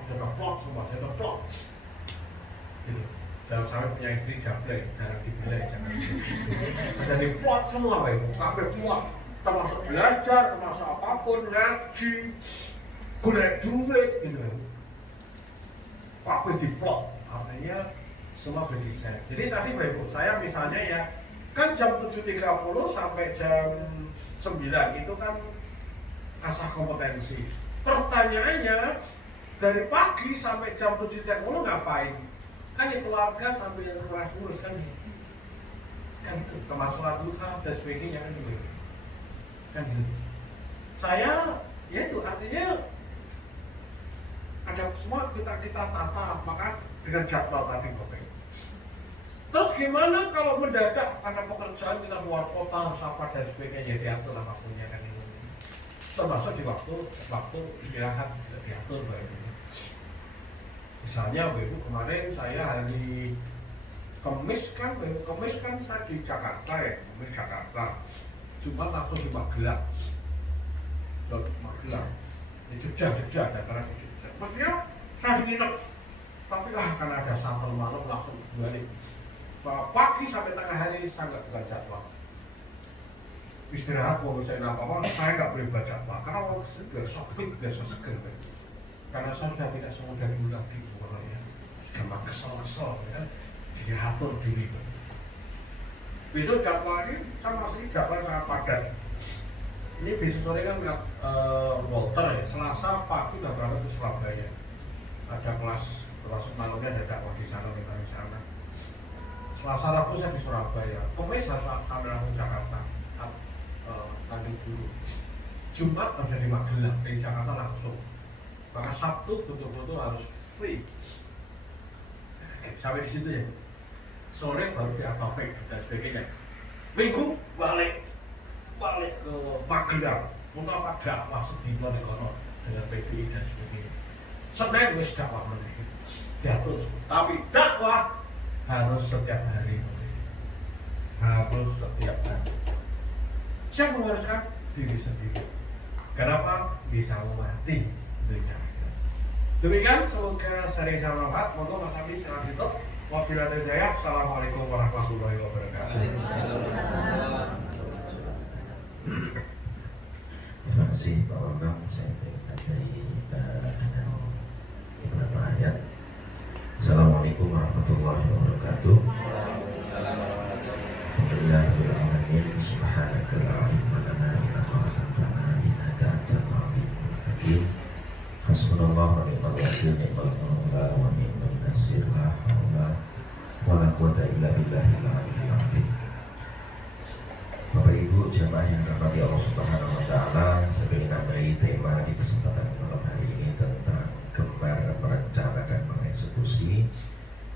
semua, plot. Gitu. Jangan sampai punya istri jablek, jangan dibilai, jangan. Jadi plot semua, Bapak, sampai plot, termasuk belajar, termasuk apapun, ngaji, golek duit, gitu. Kabeh diplot, artinya semua berdesain. Jadi tadi Bapak Ibu, saya misalnya ya, kan jam 7.30 sampai jam 9 itu kan asah kompetensi. Pertanyaannya, dari pagi sampai jam 7.30 ngapain? Kan ya keluarga sambil ngurus kan itu, termasuk sholat duha dan sebagainya kan gitu. Kan gitu. Saya, ya itu artinya ada semua kita tata, maka dengan jadwal tadi Bapak. Terus gimana kalau mendadak karena pekerjaan kita keluar kota harus apa dan sebagainya, ya diatur lah waktunya kan ini. Termasuk di waktu istirahat tidak diatur Bapak Ibu. Misalnya Bapak Ibu, kemarin saya hari Kamis kan saya di Jakarta ya, Kamis Jakarta. Jumat langsung di Magelang. Di Jogja ada karena di Jogja. Maksudnya saya nginep, tapi karena ada satu malam langsung balik. Pagi sampai tengah hari saya nggak buka jadwal. Istirahat mau bacain apa-apa, saya nggak boleh baca jadwal karena biar fit, biar seger. Karena saya sudah tidak semudah dulu lagi, pokoknya sudah kesel ya, diatur diri. Besok jadwal ini saya masih jadwal sangat padat. Ini besok sore kan Walter ya, Selasa pagi udah berangkat ke Surabaya. Ada kelas termasuk malamnya ada dakwah di sana, kita di sana. Selasa Rabu saya di Surabaya, Kamis sampai langsung Jakarta, Tanjung Buru. Jumat ada di Magelang, dari Jakarta langsung. Maka Sabtu betul-betul harus free. Sampai di situ ya. Sore baru di Atafik dan sebagainya. Minggu balik ke Magelang. Untuk apa dakwah sedina di kono dengan PBI dan sebagainya. Senin wis dakwah meneh. Diatur. Tapi dakwah harus setiap hari. Siapa mengharuskan diri sendiri? Kenapa? Bisa mati dunia. Demikian, semoga sharing saya bermanfaat. Monggo Mas Abi silakan tutup. Wabillahi hidayah. Assalamualaikum warahmatullahi wabarakatuh. Terima kasih Pak Bambang. Saya dari beberapa ayat. Assalamualaikum warahmatullahi wabarakatuh. Alhamdulillahirrahmanirrahim. Subhanaka la ilma lana illa ma 'allamtana innaka antal alimul hakim. Hasbunallahu wa ni'mal wakil, ni'mal maula wa ni'mal nasir. La haula wa la quwwata illa billahil aliyyil azim. Bapak Ibu jamaah yang dirahmati Allah Subhanahu wa taala, saya ingin nambahi tema di kesempatan malam hari ini tentang gemar merencana dan mengeksekusi.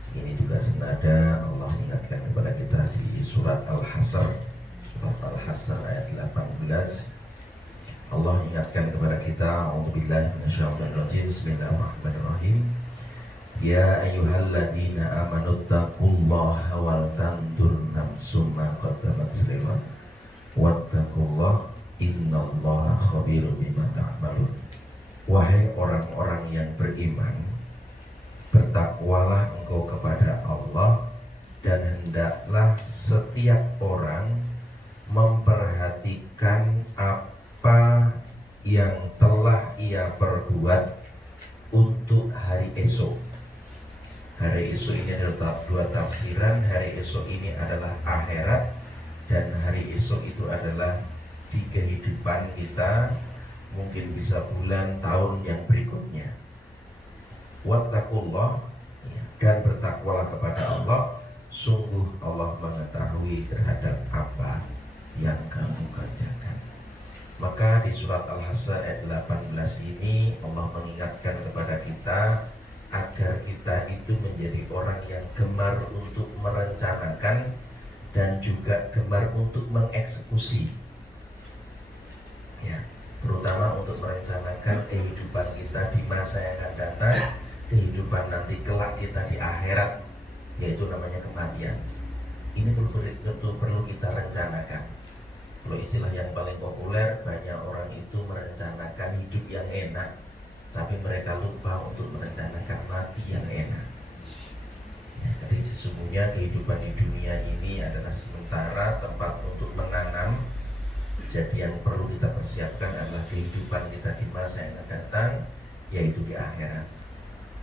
Ini juga senada Allah ingatkan kepada kita di surat Al-Hasr, ayat 18. Allah ingatkan kepada kita, A'udzubillahi minasyaitonir rajim. Bismillahirrahmanirrahim. Ya ayyuhalladzina amanu taqullaha wal tanzur nafsum ma qaddamat lighad wattaqullaha innallaha khabirun bima ta'malun. Wahai orang-orang yang beriman, bertakwalah engkau kepada Allah, dan hendaklah setiap orang memperhatikan apa yang telah ia perbuat, untuk hari esok. Hari esok ini adalah dua tafsiran. Hari esok ini adalah akhirat, dan hari esok itu adalah di kehidupan kita, mungkin bisa bulan, tahun yang berikutnya. Wattaqullah, dan bertakwalah kepada Allah, sungguh Allah mengetahui terhadap apa yang kamu kerjakan. Maka di surat Al-Hasr ayat 18 ini Allah mengingatkan kepada kita agar kita itu menjadi orang yang gemar untuk merencanakan dan juga gemar untuk mengeksekusi, ya, terutama untuk merencanakan kehidupan kita di masa yang akan datang, kehidupan nanti kelak kita di akhirat, yaitu namanya kematian. Ini perlu kita rencanakan. Kalau istilah yang paling populer, banyak orang itu merencanakan hidup yang enak, tapi mereka lupa untuk merencanakan mati yang enak. Ya, jadi sesungguhnya kehidupan di dunia ini adalah sementara, tempat untuk menanam. Jadi yang perlu kita persiapkan adalah kehidupan kita di masa yang akan datang, yaitu di akhirat.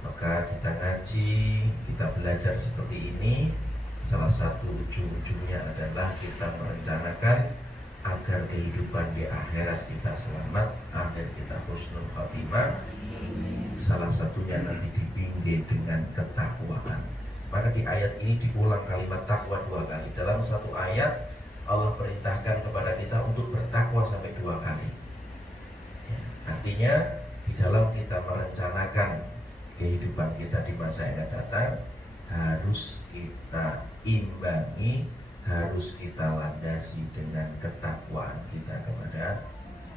Maka kita ngaji, kita belajar seperti ini, salah satu ujung-ujungnya adalah kita merencanakan agar kehidupan di akhirat kita selamat, akhir kita husnul khotimah. Salah satunya nanti dibimbing dengan ketakwaan. Maka di ayat ini diulang kalimat takwa 2 kali. Dalam satu ayat Allah perintahkan kepada kita untuk bertakwa sampai 2 kali. Ya, artinya di dalam kita merencanakan kehidupan kita di masa yang akan datang, harus kita imbangi, harus kita landasi dengan ketakwaan kita kepada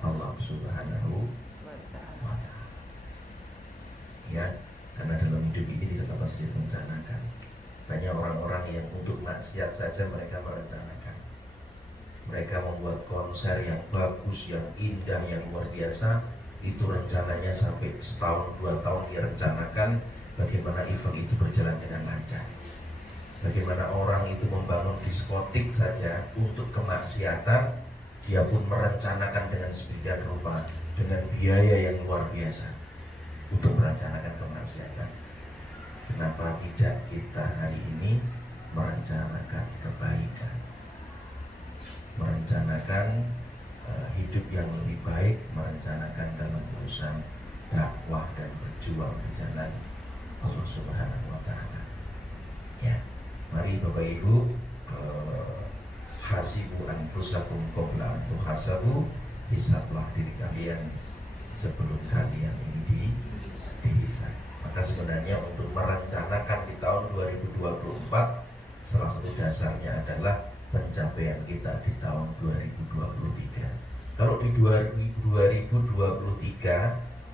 Allah Subhanahu wa Ta'ala. Ya, karena dalam hidup ini tidak apa saja direncanakan. Banyak orang-orang yang untuk maksiat saja mereka merencanakan. Mereka membuat konser yang bagus, yang indah, yang luar biasa. Itu rencananya sampai setahun 2 tahun dia rencanakan bagaimana event itu berjalan dengan lancar. Bagaimana orang itu membangun diskotik saja untuk kemaksiatan, dia pun merencanakan dengan sedemikian rupa, dengan biaya yang luar biasa untuk merencanakan kemaksiatan. Kenapa tidak kita hari ini merencanakan kebaikan, merencanakan hidup yang lebih baik, merencanakan dalam urusan dakwah dan berjuang di jalan Allah Subhanahu wa Ta'ala. Ya, mari Bapak Ibu, hasibu anfusakum qabla an tuhasabu, hisablah diri kalian sebelum kalian ini dihisab. Maka sebenarnya untuk merencanakan di tahun 2024, salah satu dasarnya adalah pencapaian kita di tahun 2023. Kalau di 2023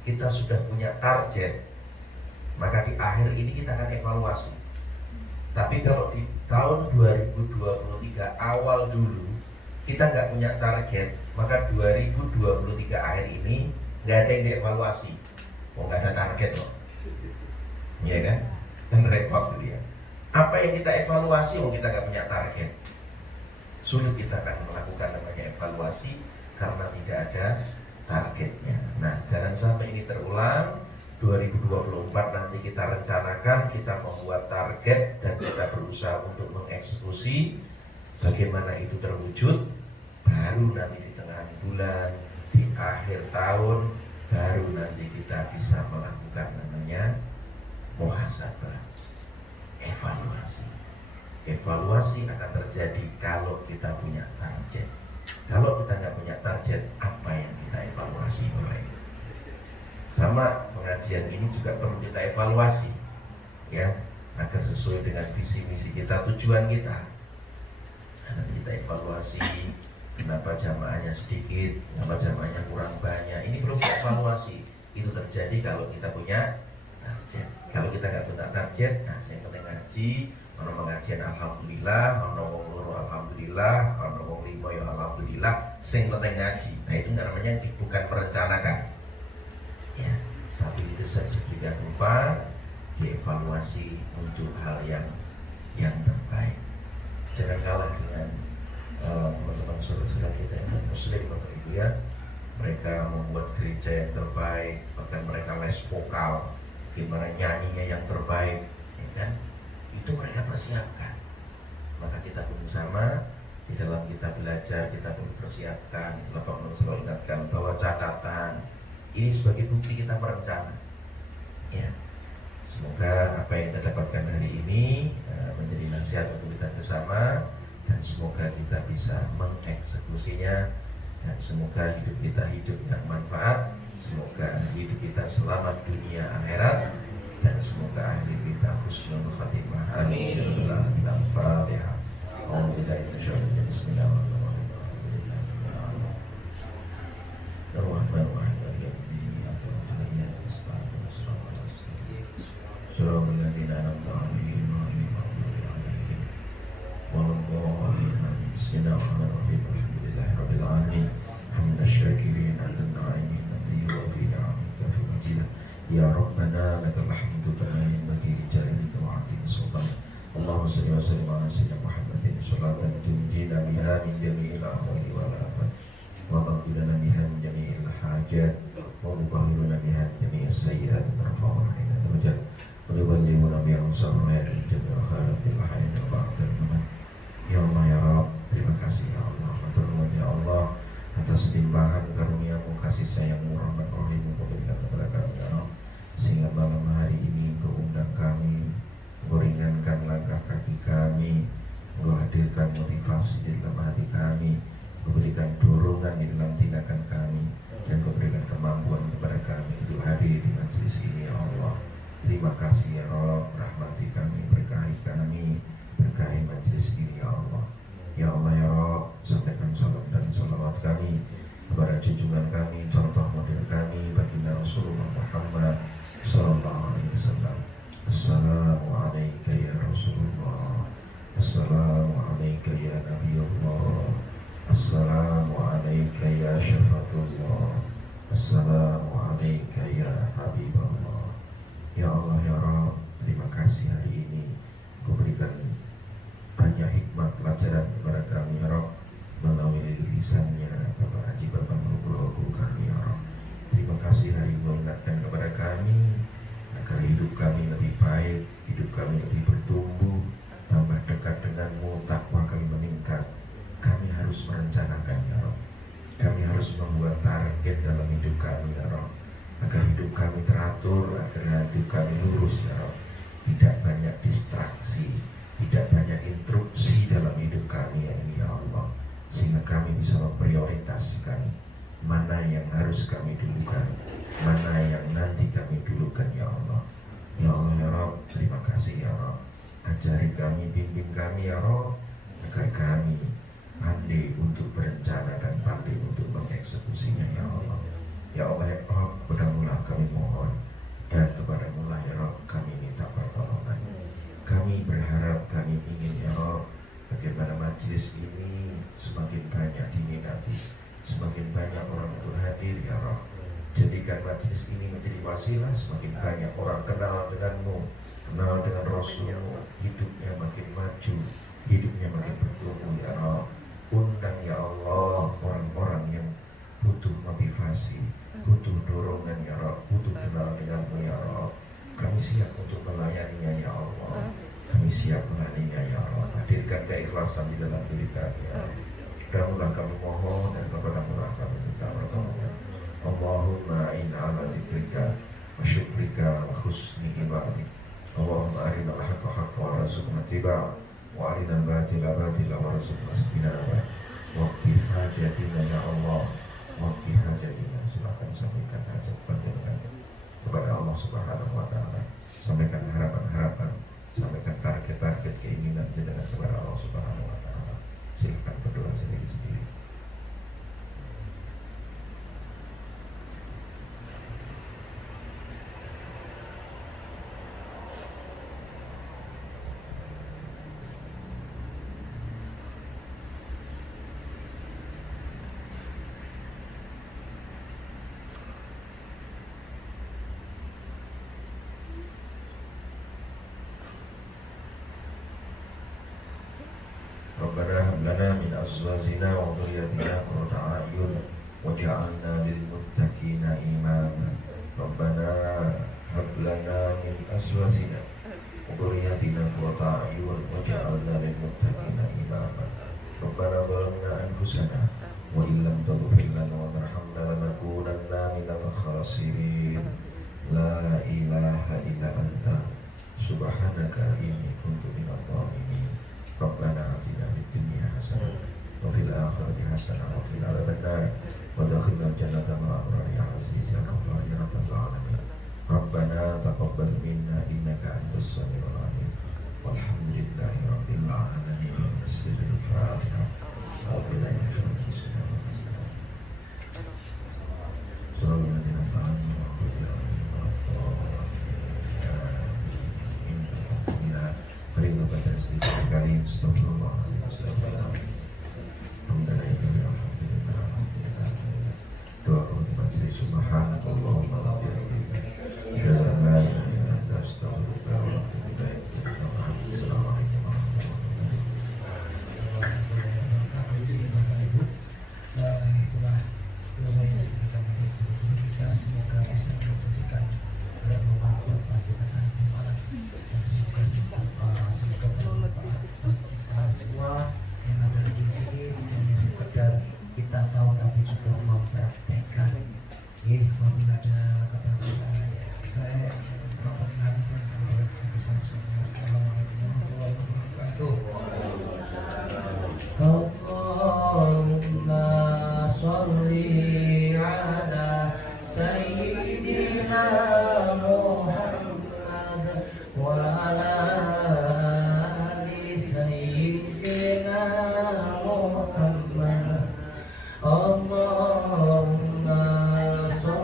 kita sudah punya target, maka di akhir ini kita akan evaluasi. Tapi kalau di tahun 2023 awal dulu kita nggak punya target, maka 2023 akhir ini nggak ada yang dievaluasi. Oh, nggak ada target loh, iya kan? Kan repot dia. Apa yang kita evaluasi? Oh, kita nggak punya target. Sulit kita akan melakukan namanya evaluasi karena tidak ada targetnya. Nah, jangan sampai ini terulang. 2024 nanti kita rencanakan, kita membuat target dan kita berusaha untuk mengeksekusi. Bagaimana itu terwujud? Baru nanti di tengah bulan, di akhir tahun, baru nanti kita bisa melakukan namanya muhasabah, evaluasi. Evaluasi akan terjadi kalau kita punya target. Kalau kita nggak punya target, apa yang kita evaluasi mulai? Sama pengajian ini juga perlu kita evaluasi, ya, agar sesuai dengan visi misi kita, tujuan kita. Nanti kita evaluasi, kenapa jamaahnya sedikit, kenapa jamaahnya kurang banyak. Ini perlu kita evaluasi. Itu terjadi kalau kita punya target. Kalau kita nggak punya target, nah saya penting ngaji. Ono pengajian alhamdulillah, ono wong loro alhamdulillah, ono wong limo ya alhamdulillah, sing penting ngaji. Nah itu namanya bukan merencanakan. Ya, tapi itu sedemikian rupa dievaluasi untuk hal yang terbaik. Jangan kalah dengan teman-teman saudara kita yang muslim, Bapak Ibu ya. Mereka membuat gereja yang terbaik, bahkan mereka les vokal bagaimana nyanyinya yang terbaik, ya kan? Itu mereka persiapkan. Maka kita pun sama, di dalam kita belajar kita pun persiapkan. Bapak selalu ingatkan bahwa catatan ini sebagai bukti kita merencana. Ya, semoga apa yang kita dapatkan hari ini menjadi nasihat untuk kita bersama, dan semoga kita bisa mengeksekusinya, dan semoga hidup kita hidup yang manfaat, semoga hidup kita selamat dunia akhirat, dan semoga akhir kita husnul khatimah. Amin. Al-Fatihah. Bismillahirrahmanirrahim. Alhamdulillahirabbil alamin. Hamdan syakirin 'alal na'imin alladhi yu'afina 'anka fi majidah. Ya Rabbana lakal hamdu kama yanbaghi li jalalika wa 'azimi sultanik. Allahumma shalli wa sallim ala sayyidina Muhammadin salatan tunjina biha min jami'il ahwali wal afat, wa taqbilana biha min jami'il hajat, wa tutahhiruna biha min jami'is sayyi'ati tarfa'una ila darajat, wa tuballighuna biha usalama ila jami'il khairat bil hayati wa ba'dal mamat. Ya Allah ya Rabb, terima kasih ya Allah, matur nuwun ya Allah atas limpahan karunia-Mu, kasih sayang-Mu, rahmat rahim-Mu berikan kepada kami ya Rabb, sehingga malam hari ini Engkau undang kami, Engkau ringankan langkah kaki kami, Engkau hadirkan motivasi di dalam hati kami, Engkau berikan dorongan di dalam tindakan kami, dan Engkau berikan kemampuan kepada kami untuk hadir di majelis ini ya Allah. Terima kasih ya Rabb, rahmati kami, berkahi kami, berkahi majelis ini ya Allah. Ya Allah ya Rabb, sampaikan salam dan salawat kami kepada junjungan kami, contoh model kami, baginda Rasulullah Muhammad sallallahu alaihi wasallam. Assalamualaikum ya Rasulullah, Assalamualaikum ya Nabiullah, Assalamualaikum ya Syafatullah, Assalamualaikum ya Habibullah. Ya Allah ya Rabb, terima kasih hari ini Kau berikan banyak hikmah pelajaran kepada kami ya Rabb, melalui lisannya Bapak Haji Bapak Nurul kami ya Rabb. Terima kasih hari ini mengingatkan kepada kami agar hidup kami lebih baik, hidup kami lebih bertumbuh, tambah dekat denganmu, takwa kami meningkat. Kami harus merencanakan ya Rabb. Kami harus membuat target dalam hidup kami ya Rabb, agar hidup kami teratur, agar hidup kami lurus ya Rabb. Tidak banyak distraksi, tidak banyak interupsi dalam hidup kami ya ini ya Allah, sehingga kami bisa memprioritaskan mana yang harus kami dulukan, mana yang nanti kami dulukan ya Allah. Ya Allah ya Rabb, terima kasih ya Rabb. Ajari kami, bimbing kami ya Rabb, agar kami pandai untuk berencana dan pandai untuk mengeksekusinya ya Allah. Ya Allah ya Rabb, kepadamu-lah kami mohon, dan kepadamu-lah ya Rabb kami minta pertolongan. Kami berharap, kami ingin ya Rabb, bagaimana majelis ini semakin banyak diminati, semakin banyak orang untuk hadir ya Rabb. Jadikan majelis ini menjadi wasilah, semakin banyak orang kenal denganmu, kenal dengan Rasulmu, hidupnya makin maju, hidupnya makin bertumbuh ya Rabb. Undang ya Allah orang-orang yang butuh motivasi, butuh dorongan ya Rabb, butuh kenal denganmu ya Rabb. Kami siap untuk melayaninya ya Allah, kami siap melayaninya ya Allah. Hadirkan keikhlasan di dalam diri kami ya Allah. Kepadamu-lah kami mohon, dan kepadamu-lah kami minta pertolongan. Allahumma inna ala dzikrika wa syukrika wa husni ibadik. Allahumma arinal haqqa haqqa wa warzuqna ittiba'ah, wa arinal batila batila wa warzuqna ijtinabah. Waqti hajatina ya Allah, waqti hajatina. Silakan sampaikan hajat panjenengan kepada Allah Subhanahu wa taala. Sampaikan harapan-harapan, sampaikan target-target keinginan jenengan kepada Allah Subhanahu wa taala. Silakan berdoa sendiri-sendiri. Rabbana hab lana min azwajina wa dhurriyyatina qurrata a'yun waj'alna lil muttaqina imama. Rabbana hab lana أزواجنا وذرياتنا قرة أعين واجعلنا للمتقين إماما ربنا ظلمنا أنفسنا وإن لم تغفر لنا وترحمنا لنكونن من الخاسرين لا إله إلا أنت سبحانك إني كنت من الظالمين ربنا آتنا في الدنيا حسنة وفي الآخرة حسنة وقنا عذاب النار وادخلنا الجنة مع أبرار يا عزيز يا غفار يا رب العالمين ربنا تقبل منا إنك أنت السميع العليم والحمد لله رب العالمين السر الفاتحة وبلا يشرك صلى الله عليه وسلم Terima kasih sekali. Astagfirullah. Doa untuk subhanallah wa semoga bisa menjadikan bermanfaat bagi kita semoga bermanfaat kita semua yang ada di sini, hanya sekedar kita tahu tapi juga mempraktekkan. Apabila ada kata-kata saya memperkenalkan saya sebesar-besarnya. Assalamualaikum warahmatullahi wabarakatuh. Allahumma sholli ala sayyidina Muhammad wa ala